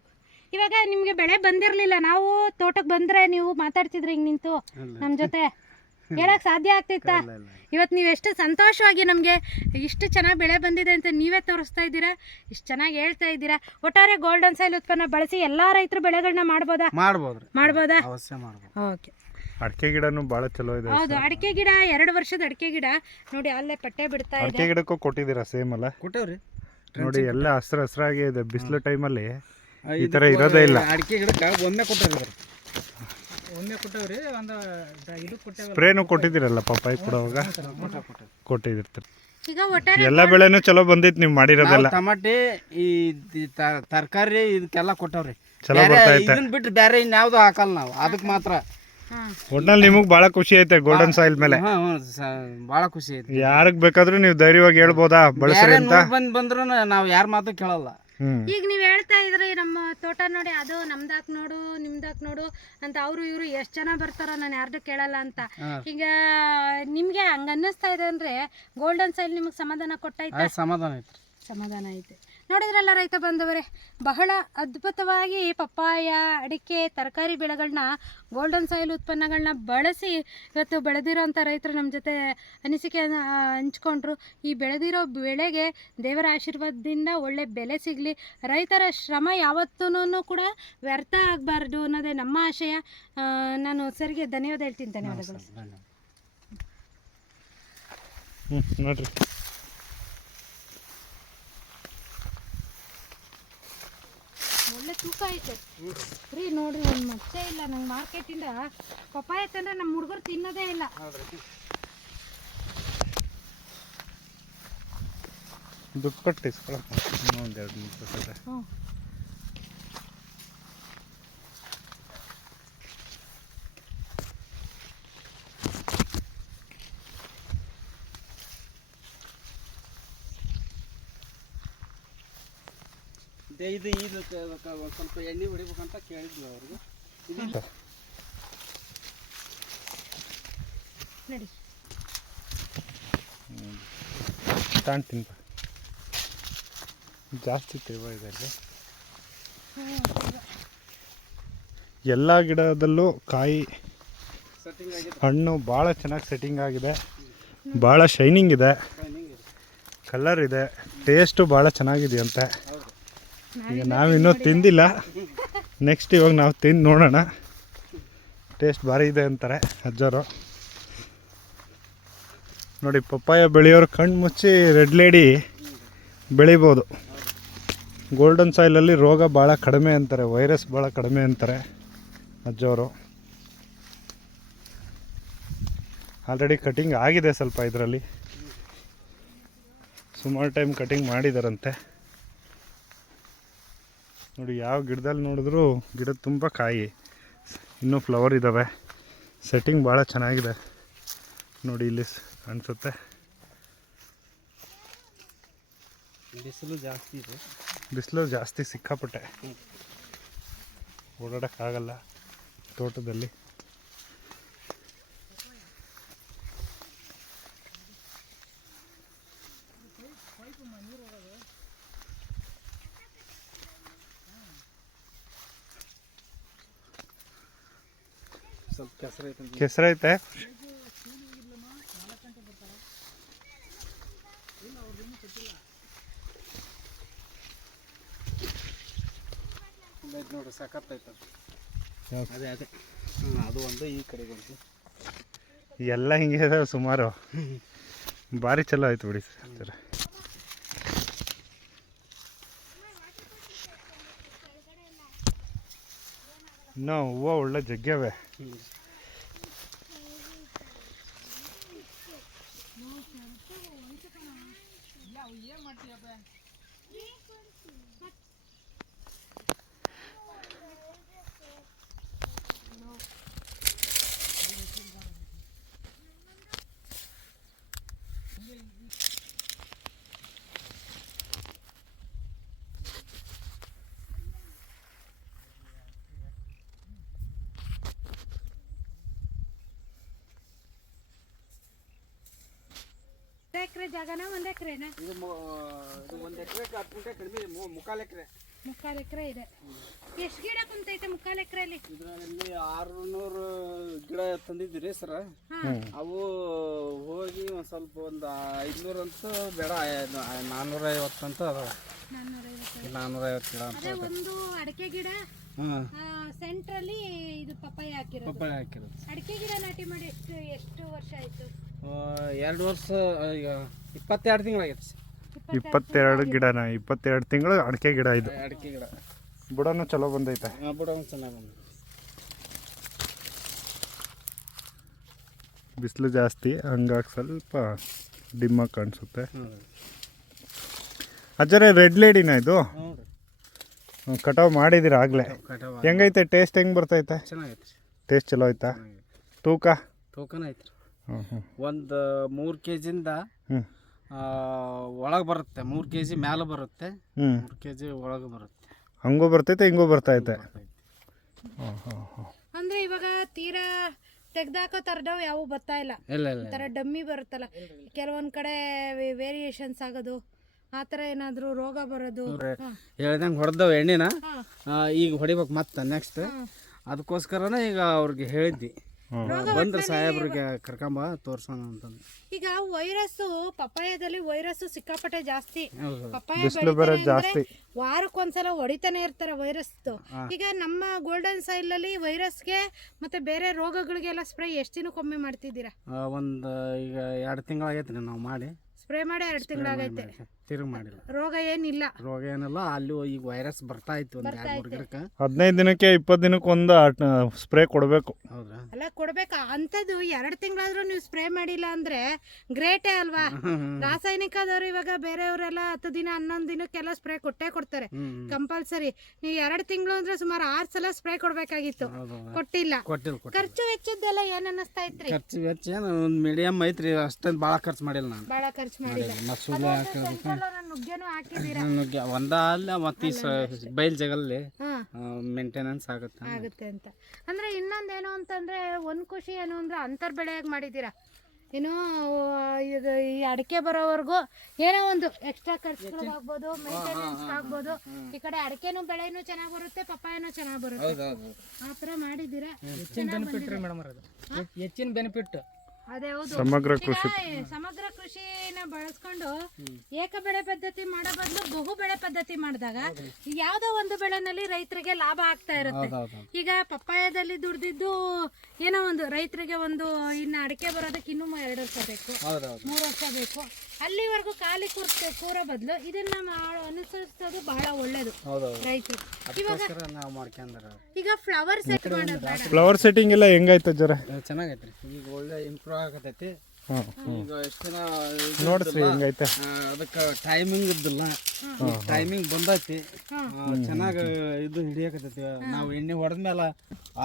ಇವಾಗ ನಿಮ್ಗೆ ಬೆಳೆ ಬಂದಿರ್ಲಿಲ್ಲ. ನಾವು ತೋಟಕ್ಕೆ ಬಂದ್ರೆ ನೀವು ಮಾತಾಡ್ತಿದ್ರಿ ಹಿಂಗ್ ನಿಂತು. ನಮ್ ಜೊತೆ. <laughs> ಹೇಳಕ್ ಸಾಧ್ಯ ಆಗ್ತಿತ್ತಾ? ಇವತ್ತು ನೀವು ಎಷ್ಟು ಸಂತೋಷವಾಗಿ ನಮಗೆ ಇಷ್ಟು ಚೆನ್ನಾಗಿ ಬೆಳೆ ಬಂದಿದೆ ಅಂತ ನೀವೇ ತೋರಿಸ್ತಾ ಇದ್ದೀರಾ? ಇಷ್ಟು ಚೆನ್ನಾಗಿ ಹೇಳ್ತಾ ಇದ್ದೀರಾ? ಒಟ್ಟಾರೆ ಗೋಲ್ಡನ್ ಸೈಲ್ ಉತ್ಪನ್ನ ಬಳಸಿ ಎಲ್ಲಾ ರೈತರು ಬೆಳೆಗಳನ್ನ ಮಾಡ್ಬೋದಾ? ಮಾಡ್ಬೋದು? ಮಾಡ್ಬೋದು. ಓಕೆ. ಅಡಿಕೆ ಗಿಡನು ಬಹಳ ಚಲೋ ಇದೆ ಹೌದು ಅಡಿಕೆ ಗಿಡ ಎರಡು ವರ್ಷದ ಅಡಿಕೆ ಗಿಡ. ನೋಡಿ ಅಲ್ಲೇ ಪಟ್ಟೆ ಬಿಡ್ತಾ ಇದೆ. ಅಡಿಕೆ ಗಿಡಕ್ಕೂ ಕೊಟ್ಟಿದ್ದೀರಾ ಸೇಮ್ ಅಲ್ಲ? ಕೊಟ್ಟವ್ರಿ. ನೋಡಿ ಎಲ್ಲ ಹಸ್ರ ಹಸ್ರಾಗಿ ಇದೆ. ಬಿಸಿಲು ಟೈಮಲ್ಲಿ ಈ ಥರ ಇರೋದೇ ಇಲ್ಲ. ಅಡಿಕೆ ಗಿಡಕ್ಕೆ ಒಮ್ಮೆ ಕೊಟ್ಟೇವ್ರಿ ಒಮ್ಮೆ ಕೊಟ್ಟವ್ರಿ ಒಂದು ಇದು ಕೊಟ್ಟೇವಲ್ಲ. ಸ್ಪ್ರೇನು ಕೊಟ್ಟಿದ್ದೀರಲ್ಲ ಪಪ್ಪಾಯಿ ಕೊಡುವಾಗ ಕೊಟ್ಟಿದಿರ್ತ ಈಗ ಒಟ್ಟಾರೆ ಎಲ್ಲ ಬೆಳೆನೂ ಚಲೋ ಬಂದಿತ್ತು ನೀವು ಮಾಡಿರೋದೆಲ್ಲ. ಟಮಾಟಿ ಈ ತರಕಾರಿ ಇದಕ್ಕೆಲ್ಲ ಕೊಟ್ಟವ್ರಿ. ಚಲೋ ಬೇರೆ ಬರ್ತಾ ಇದನ್ನ ಬಿಟ್ಟು ಬೇರೆ ಇನ್ಯಾವ್ದು ಹಾಕಲ್ಲ ನಾವು. ಅದಕ್ಕೆ ಮಾತ್ರ ಒಟ್ನಲ್ಲಿ ನಿಮಗೆ ಭಾಳ ಖುಷಿ ಐತೆ ಗೋಲ್ಡನ್ ಸಾಯಿಲ್ ಮೇಲೆ. ಬಹಳ ಭಾಳ ಖುಷಿ ಐತೆ. ಯಾರಿಗೆ ಬೇಕಾದ್ರೂ ನೀವು ಧೈರ್ಯವಾಗಿ ಹೇಳ್ಬೋದಾ? ಬಳಸ್ರಿ ಅಂತ? ಬಂದ್ ಬಂದ್ರು ನಾವು ಯಾರ ಮಾತು ಕೇಳಲ್ಲ. ಈಗ ನೀವ್ ಹೇಳ್ತಾ ಇದ್ರಿ ನಮ್ಮ ತೋಟ ನೋಡಿ ಅದು ನಮ್ದಾಕ್ ನೋಡು ನಿಮ್ದಾಕ್ ನೋಡು ಅಂತ ಅವ್ರು ಇವ್ರು ಎಷ್ಟ್ ಜನ ಬರ್ತಾರ ನಾನು ಯಾರ್ದು ಕೇಳಲ್ಲ ಅಂತ. ಈಗ ನಿಮ್ಗೆ ಹಂಗ ಅನ್ನಿಸ್ತಾ ಇದೆ ಅಂದ್ರೆ ಗೋಲ್ಡನ್ ಸೈಲ್ ನಿಮ್ಗೆ ಸಮಾಧಾನ ಕೊಟ್ಟೈತೆ? ಸಮಾಧಾನ ಐತೆ. ಸಮಾಧಾನ ಐತೆ. ನೋಡಿದ್ರಲ್ಲ ರೈತ ಬಂದವರೇ ಬಹಳ ಅದ್ಭುತವಾಗಿ ಪಪ್ಪಾಯ, ಅಡಿಕೆ, ತರಕಾರಿ ಬೆಳೆಗಳನ್ನ ಗೋಲ್ಡನ್ ಸಾಯಿಲ್ ಉತ್ಪನ್ನಗಳನ್ನ ಬಳಸಿ ಇವತ್ತು ಬೆಳೆದಿರೋಂಥ ರೈತರು ನಮ್ಮ ಜೊತೆ ಅನಿಸಿಕೆ ಹಂಚ್ಕೊಂಡ್ರು. ಈ ಬೆಳೆದಿರೋ ಬೆಳೆಗೆ ದೇವರ ಆಶೀರ್ವಾದದಿಂದ ಒಳ್ಳೆ ಬೆಲೆ ಸಿಗಲಿ. ರೈತರ ಶ್ರಮ ಯಾವತ್ತೂ ಕೂಡ ವ್ಯರ್ಥ ಆಗಬಾರ್ದು ಅನ್ನೋದೇ ನಮ್ಮ ಆಶಯ. ನಾನು ಸರಿಗೆ ಧನ್ಯವಾದ ಹೇಳ್ತೀನಿ, ಧನ್ಯವಾದಗಳು. ನೋಡ್ರಿ. ಒಳ್ಳೆ ತೂಕ ಐತೆ. ರೀ ನೋಡ್ರಿ ಒಂದು ಮಚ್ಚೆ ಇಲ್ಲ ನಂಗೆ ಮಾರ್ಕೆಟಿಂದ ಪಪ್ಪಾಯ ತಂದ್ರೆ ನಮ್ಮ ಹುಡುಗರು ತಿನ್ನೋದೇ ಇಲ್ಲ. ದುಡ್ಡು ಕೊಟ್ಟು ಇಸ್ಕೊಳಕ್ಕೆ ಎರಡು ಮೂರು ಕೊಟ್ಟಿದ್ರೆ ಹ್ಞೂ ಇದೆ ಇದು ಕ- ಸ್ವಲ್ಪ ಎಣ್ಣೆ ಹೊಡಿಬೇಕಂತ ಕೇಳಿದ್ವಿ ಅವ್ರಿಗೆ. ಇದು ನಡಿ. ತಾಣ್ತೀನಿ ಜಾಸ್ತಿ ತೇವ ಇದೆ ಎಲ್ಲ ಗಿಡದಲ್ಲೂ ಕಾಯಿ ಹಣ್ಣು ಭಾಳ ಚೆನ್ನಾಗಿ ಸೆಟ್ಟಿಂಗ್ ಆಗಿದೆ. ಭಾಳ ಶೈನಿಂಗ್ ಇದೆ. ಕಲರ್ ಇದೆ. ಟೇಸ್ಟು ಭಾಳ ಚೆನ್ನಾಗಿದೆಯಂತೆ. ಈಗ ನಾವಿನ್ನೂ ತಿಂದಿಲ್ಲ. ನೆಕ್ಸ್ಟ್ ಇವಾಗ ನಾವು ತಿಂದು ನೋಡೋಣ. ಟೇಸ್ಟ್ ಭಾರಿ ಇದೆ ಅಂತಾರೆ ಅಜ್ಜರು. ನೋಡಿ ಪಪ್ಪಾಯ ಬೆಳೆಯೋರು ಕಣ್ಣು ಮುಚ್ಚಿ ರೆಡ್ ಲೇಡಿ ಬೆಳಿಬೋದು. ಗೋಲ್ಡನ್ ಸಾಯಿಲಲ್ಲಿ ರೋಗ ಭಾಳ ಕಡಿಮೆ ಅಂತಾರೆ ವೈರಸ್ ಭಾಳ ಕಡಿಮೆ ಅಂತಾರೆ ಅಜ್ಜವರು ಆಲ್ರೆಡಿ ಕಟಿಂಗ್ ಆಗಿದೆ ಸ್ವಲ್ಪ ಇದರಲ್ಲಿ. ಸುಮಾರು ಟೈಮ್ ಕಟಿಂಗ್ ಮಾಡಿದಾರಂತೆ. ನೋಡಿ ಯಾವ ಗಿಡದಲ್ಲಿ ನೋಡಿದ್ರು ಗಿಡ ತುಂಬ ಕಾಯಿ. ಇನ್ನೂ ಫ್ಲವರ್ ಇದ್ದಾವೆ ಸೆಟ್ಟಿಂಗ್ ಭಾಳ ಚೆನ್ನಾಗಿದೆ. ನೋಡಿ ಇಲ್ಲಿ ಅನಿಸುತ್ತೆ ಬಿಸಿಲು ಜಾಸ್ತಿ ಇದೆ. ಬಿಸಿಲು ಜಾಸ್ತಿ ಸಿಕ್ಕಾಪಟ್ಟೆ. ಓಡಾಡೋಕ್ಕಾಗಲ್ಲ ತೋಟದಲ್ಲಿ. ಕೆಸರೈತೆ ನೋಡ್ರಿ ಸಖತ್ ಐತೆ ಅದು. ಅದೇ. ಅದೇ ಅದು ಒಂದು ಈ ಕಡೆಗೆ ಒಂದು. ಎಲ್ಲ ಹಿಂಗೆ ಇದಾವೆ ಸುಮಾರು. ಭಾರಿ ಚಲೋ ಆಯ್ತು ಬಿಡಿ ಸರ್ ಇನ್ನೂ ಹೂವು ಒಳ್ಳೆ ಜಗ್ಗವೆ ಹ್ಮ್. ಎಕರೆ ಜಾಗನ ಒಂದ್ ಎಕರೆನ? ಇದು ಮು- ಇದು ಒಂದು ಎಕರೆ ಹತ್ತು ಗುಂಟೆ ಕಡಿಮೆ ಮು- ಮುಕ್ಕಾಲು ಎಕರೆ. ಮುಕ್ಕಾಲು ಎಕರೆ ಇದೆ. ಎಷ್ಟು ಗಿಡ ಕುಂತೈತೆ ಮುಕ್ಕಾಲು ಎಕರೆಯಲ್ಲಿ ಇದರಲ್ಲಿ ಆರುನೂರು ಗಿಡ ತಂದಿದ್ದೀರಿ ಸರ. ಹಾ. ಅವು ಹೋಗಿ ಒಂದು ಸ್ವಲ್ಪ ಒಂದು ಐದುನೂರು ಅಂತೂ ಬೇಡ ನಾನ್ನೂರ ಐವತ್ತು ಅಂತ ಅದಾವ. ನಾನ್ನೂರೈವತ್ತು ನಾನ್ನೂರ ಐವತ್ತು ಗಿಡ ಅಂತ ಅದೇ ಒಂದು ಅಡಕೆ ಗಿಡ ಹಾಂ ಸೆಂಟ್ರಲ್ಲಿ ಇದು ಪಪ್ಪಾಯ ಹಾಕಿರೋದು. ಪಪ್ಪಾಯ ಹಾಕಿರೋದು. ಅಡಿಕೆ ಗಿಡ ನಾಟಿ ಮಾಡಿ ಎಷ್ಟು ಎಷ್ಟು ವರ್ಷ ಆಯ್ತು? ಎರಡು ವರ್ಷ ಈಗ ಇಪ್ಪತ್ತೆರಡು ತಿಂಗಳಾಗೈತೆ ಸರ್. ಇಪ್ಪತ್ತೆರಡು ಗಿಡನ? ಇಪ್ಪತ್ತೆರಡು ತಿಂಗಳು ಅಡಿಕೆ ಗಿಡ ಇದು. ಅಡಿಕೆ ಗಿಡ. ಬುಡನು ಚಲೋ ಬಂದೈತೆ. ಆ, ಬುಡ ಒಂದು ಚೆನ್ನಾಗಿ ಬಂದು ಬಿಸಿಲು ಜಾಸ್ತಿ ಹಂಗಾಗಿ ಸ್ವಲ್ಪ ಡಿಮ್ಮಾಗಿ ಕಾಣಿಸುತ್ತೆ. ಅಜ್ಜರೇ ರೆಡ್ ಲೇಡಿನ ಇದು? ಹ್ಞೂ ರೀ. ಹ್ಮ್, ಕಟಾವ್ ಮಾಡಿದಿರ ಆಗಲೇ? ಕಟಾವ ಹೆಂಗೈತೆ ಟೇಸ್ಟ್ ಹೆಂಗ್ ಬರ್ತೈತೆ? ಚೆನ್ನಾಗೈತೆ ಟೇಸ್ಟ್ ಚಲೋ ಆಯ್ತಾ? ತೂಕ? ತೂಕನ ಐತೆ ರೀ. ಹ್ಞೂ ಹ್ಞೂ ಒಂದು ಮೂರು ಕೆ ಜಿಂದ ಹ್ಞೂ ಒಳಗೆ ಬರುತ್ತೆ. ಮೂರು ಕೆ ಜಿ ಮ್ಯಾಲೆ ಬರುತ್ತೆ. ಹ್ಞೂ ಮೂರು ಕೆ ಜಿ ಒಳಗೆ ಬರುತ್ತೆ. ಹಂಗೂ ಬರ್ತೈತೆ ಹಿಂಗೂ ಬರ್ತೈತೆ. ಅಂದ್ರೆ ಇವಾಗ ತೀರಾ ತೆಗ್ದಾಕೋ ತರದವ್ ಯಾವ ಬರ್ತಾ ಇಲ್ಲ. ಇಲ್ಲ ಇಲ್ಲ ಒಂಥರ ಡಮ್ಮಿ ಬರುತ್ತಲ್ಲ. ಕೆಲವೊಂದ್ ಕಡೆ ವೇರಿಯೇಷನ್ಸ್ ಆಗೋದು. ಆ ಥರ ಏನಾದರೂ ರೋಗ ಬರೋದು. ಹೇಳ್ದಂಗೆ ಹೊಡೆದವು ಎಣ್ಣೆನ ಈಗ ಹೊಡಿಬೇಕು ಮತ್ತೆ ನೆಕ್ಸ್ಟ್ ಅದಕ್ಕೋಸ್ಕರನೇ ಈಗ ಅವ್ರಿಗೆ ಹೇಳಿದ್ವಿ ಬಂದ್ರೆ ಸಾಹೇಬ್ರಿಗೆ ಕರ್ಕೊಂಬ ತೋರ್ಸೋಣ ಅಂತಂದು. ಈಗ ವೈರಸ್ ಪಪ್ಪಾಯದಲ್ಲಿ ವೈರಸ್ ಸಿಕ್ಕಾಪಟ್ಟೆ ಜಾಸ್ತಿ. ಪಪ್ಪಾಯ ಜಾಸ್ತಿ. ವಾರಕ್ಕೊಂದ್ಸಲ ಹೊಡಿತಾನೆ ಇರ್ತಾರೆ ವೈರಸ್ ಈಗ ನಮ್ಮ ಗೋಲ್ಡನ್ ಸೈಲ್ ಅಲ್ಲಿ ವೈರಸ್ಗೆ ಮತ್ತೆ ಬೇರೆ ರೋಗಗಳಿಗೆಲ್ಲ ಸ್ಪ್ರೇ ಎಷ್ಟು ದಿನಕ್ಕೊಮ್ಮೆ ಮಾಡ್ತಿದ್ದೀರಾ? ಒಂದು ಈಗ ಎರಡು ತಿಂಗಳಾಗೈತೆ ರೀ ನಾವು ಮಾಡಿ. ಸ್ಪ್ರೇ ಮಾಡಿ ಎರಡು ತಿಂಗಳಾಗೈತೆ ತಿರುಗಿ ಮಾಡಿಲ್ಲ. ರೋಗ ಏನಿಲ್ಲ. ರೋಗ ಏನಲ್ಲ ಅಲ್ಲಿ ಈಗ ವೈರಸ್ ಬರ್ತಾ ಇತ್ತು ಒಂದು ಎರಡು ಮೂರು ಗಿಡಕ್ಕೆ ಹದಿನೈದು ದಿನಕ್ಕೆ ಇಪ್ಪತ್ತು ದಿನಕ್ಕೆ ಒಂದು ಸ್ಪ್ರೇ ಕೊಡಬೇಕು. ಹೌದಾ ಅಲ್ಲ ಕೊಡ್ಬೇಕಾ? ಅಂಥದ್ದು ಎರಡು ತಿಂಗಳಾದ್ರೂ ನೀವು ಸ್ಪ್ರೇ ಮಾಡಿಲ್ಲ ಅಂದ್ರೆ ಗ್ರೇಟೇ ಅಲ್ವಾ? ರಾಸಾಯನಿಕದವ್ರು ಇವಾಗ ಬೇರೆಯವರೆಲ್ಲ ಹತ್ತು ದಿನ ಹನ್ನೊಂದು ದಿನಕ್ಕೆಲ್ಲ ಸ್ಪ್ರೇ ಕೊಟ್ಟೇ ಕೊಡ್ತಾರೆ. ಕಂಪಲ್ಸರಿ. ನೀವು ಎರಡು ತಿಂಗಳು ಅಂದ್ರೆ ಸುಮಾರು ಆರು ಸಲ ಸ್ಪ್ರೇ ಕೊಡ್ಬೇಕಾಗಿತ್ತು. ಕೊಟ್ಟಿಲ್ಲ. ಖರ್ಚು ವೆಚ್ಚದ್ದೆಲ್ಲ ಏನ್ ಅನ್ನಿಸ್ತಾ ಇತ್ರಿ? ಖರ್ಚು ವೆಚ್ಚ ಏನು ಒಂದು ಮೀಡಿಯಮ್ ಐತ್ರಿ ಅಷ್ಟೊಂದು ಭಾಳ ಖರ್ಚು ಮಾಡಿಲ್ಲ ನಾನು. ಬಹಳ ಖರ್ಚು ಮಾಡಿಲ್ಲ. ಮಸೂಲೆ ಸೆಂಟ್ರಲ್ ನುಗ್ಗೆನೂ ಹಾಕಿದ್ದೀರಾ? ನನಗೆ ಒಂದ ಅಲ್ಲ ಮತ್ತು ಬೈಲ್ ಜಗಲ್ಲಿ ಹಾ. ಮೇಂಟೆನೆನ್ಸ್ ಆಗುತ್ತೆ ಆಗುತ್ತೆ ಅಂತ. ಅಂದ್ರೆ ಇನ್ನೊಂದೇನು ಅಂತಂದ್ರೆ ಒಂದ್ ಖುಷಿ ಏನು ಅಂದ್ರೆ ಅಂತರ್ ಬೆಳೆಯಾಗಿ ಮಾಡಿದ್ದೀರಾ ಇನ್ನು ಈಗ ಈ ಅಡಿಕೆ ಬರೋವರೆಗೂ ಏನೋ ಒಂದು ಎಕ್ಸ್ಟ್ರಾ ಖರ್ಚುಗಳಾಗ್ಬೋದು ಮೇಂಟೆನೆನ್ಸ್ ಆಗ್ಬೋದು. ಈ ಕಡೆ ಅಡಿಕೆನೂ ಬೆಳೆನೂ ಚೆನ್ನಾಗಿ ಬರುತ್ತೆ ಪಪ್ಪಾಯನೂ ಚೆನ್ನಾಗಿ ಬರುತ್ತೆ. ಹೌದು ಹೌದು ಆ ತರ ಮಾಡಿದ್ದೀರಾ? ಹೆಚ್ಚಿನ ಬೆನಿಫಿಟ್ ರೀ ಮೇಡಮ್ ಹೆಚ್ಚಿನ ಬೆನಿಫಿಟ್ ಅದೇ ಹೌದು. ಸಮಗ್ರ ಕೃಷಿ. ಸಮಗ್ರ ಕೃಷಿನ ಬಳಸ್ಕೊಂಡು ಏಕ ಬೆಳೆ ಪದ್ಧತಿ ಮಾಡೋ ಬದಲು ಬಹು ಬೆಳೆ ಪದ್ಧತಿ ಮಾಡಿದಾಗ ಯಾವ್ದೋ ಒಂದು ಬೆಳೆನಲ್ಲಿ ರೈತರಿಗೆ ಲಾಭ ಆಗ್ತಾ ಇರುತ್ತೆ. ಈಗ ಪಪ್ಪಾಯದಲ್ಲಿ ದುಡ್ದಿದ್ದು ಏನೋ ಒಂದು ರೈತರಿಗೆ ಒಂದು ಇನ್ನ ಅಡಿಕೆ ಬರೋದಕ್ಕೆ ಇನ್ನೂ ಎರಡು ವರ್ಷ ಬೇಕು ಹೌದು ಹೌದು ಮೂರು ವರ್ಷ ಬೇಕು. ಅಲ್ಲಿವರೆಗೂ ಖಾಲಿ ಕೂರ್ತೆ ಕೂರೋ ಬದಲು ಇದನ್ನ ಮಾಡ ಅನುಸರಿಸೋದು ಬಹಳ ಒಳ್ಳೇದು ಹೌದು ಹೌದು ರೈತರು ಈಗ ಫ್ಲವರ್ ಸೆಟ್ ಮಾಡೋದು ಫ್ಲವರ್ ಸೆಟ್ಟಿಂಗ್ ಎಲ್ಲ ಹೆಂಗೈತೆ ಜರ ಚೆನ್ನಾಗೈತ್ರಿ. ಈಗ ಒಳ್ಳೆ ಇಂಪ್ರೂವ್ ಆಗತೈತಿ. ಈಗ ಎಷ್ಟು ದಿನ ನೋಡಿಸ್ರಿ ಹೆಂಗೈತೆ? ಅದಕ್ಕೆ ಟೈಮಿಂಗ್ ಇದ್ದಿಲ್ಲ. ಟೈಮಿಂಗ್ ಬಂದೈತಿ. ಚೆನ್ನಾಗಿ ಇದು ಹಿಡಿಯಕತ್ತೈತಿ ನಾವು ಎಣ್ಣೆ ಹೊಡೆದ್ಮೇಲೆ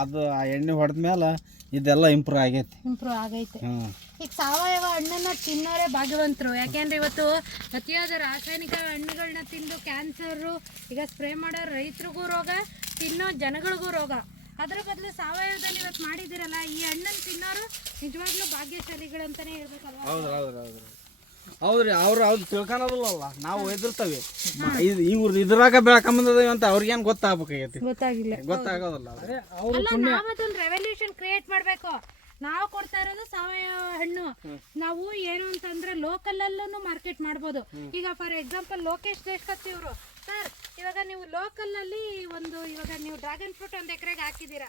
ಅದು ಆ ಎಣ್ಣೆ ಹೊಡೆದ್ಮೇಲೆ ಇದೆಲ್ಲ ಇಂಪ್ರೂವ್ ಆಗೈತಿ. ಇಂಪ್ರೂವ್ ಆಗೈತೆ. ಈಗ ಸಾವಯವ ಹಣ್ಣನ್ನ ತಿನ್ನೋರೇ ಭಾಗ್ಯವಂತರು. ಯಾಕೆಂದ್ರೆ ಇವತ್ತು ಅತಿಯಾದ ರಾಸಾಯನಿಕ ಹಣ್ಣುಗಳನ್ನ ತಿಂದು ಕ್ಯಾನ್ಸರು ಈಗ ಸ್ಪ್ರೇ ಮಾಡೋ ರೈತರಿಗೂ ರೋಗ ತಿನ್ನೋ ಜನಗಳಿಗೂ ರೋಗ. ಅದರ ಬದಲು ಸಾವಯವದಲ್ಲಿ ಇವತ್ತು ಮಾಡಿದಿರಲ್ಲ ಈ ಹಣ್ಣನ್ನು ತಿನ್ನೋರು ನಿಜವಾಗ್ಲೂ ಭಾಗ್ಯಶಾಲಿಗಳಂತಾನೆ ಹೇಳ್ಬೇಕಲ್ವಾ? ಹೌದು ಹೌದು ಹೌದು ಹೌದ್ರಿ ಅವ್ರು ಅವ್ರು ತಿಳ್ಕೊಳೋದಿಲ್ಲಲ್ಲ ನಾವು ಎದುರ್ತವೆ ಇದು ಇವ್ರು ಇದ್ರಾಗ ಬೆಳ್ಕೊಂಬಂದದೇವಿ ಅಂತ ಅವ್ರಿಗೇನು ಗೊತ್ತಾಗ್ಬೇಕಾಗೈತಿ? ಗೊತ್ತಾಗಿಲ್ಲ. ಗೊತ್ತಾಗೋದಲ್ಲ. ಅವರು ಅಲ್ಲ ರೆವಲ್ಯೂಷನ್ ಕ್ರಿಯೇಟ್ ಮಾಡಬೇಕು. ನಾವು ಕೊಡ್ತಾ ಇರೋದು ಸಾವಯವ ಹಣ್ಣು. ನಾವು ಏನು ಅಂತಂದ್ರೆ ಲೋಕಲ್ ಅಲ್ಲೂ ಮಾರ್ಕೆಟ್ ಮಾಡ್ಬೋದು. ಈಗ ಫಾರ್ ಎಕ್ಸಾಂಪಲ್ ಲೋಕೇಶ್ ದೇಶಕತ್ತಿ ಇವರು. ಸರ್, ಇವಾಗ ನೀವು ಲೋಕಲ್ ಅಲ್ಲಿ ಒಂದು, ಇವಾಗ ನೀವು ಡ್ರ್ಯಾಗನ್ ಫ್ರೂಟ್ ಒಂದು ಎಕರೆಗೆ ಹಾಕಿದ್ದೀರಾ.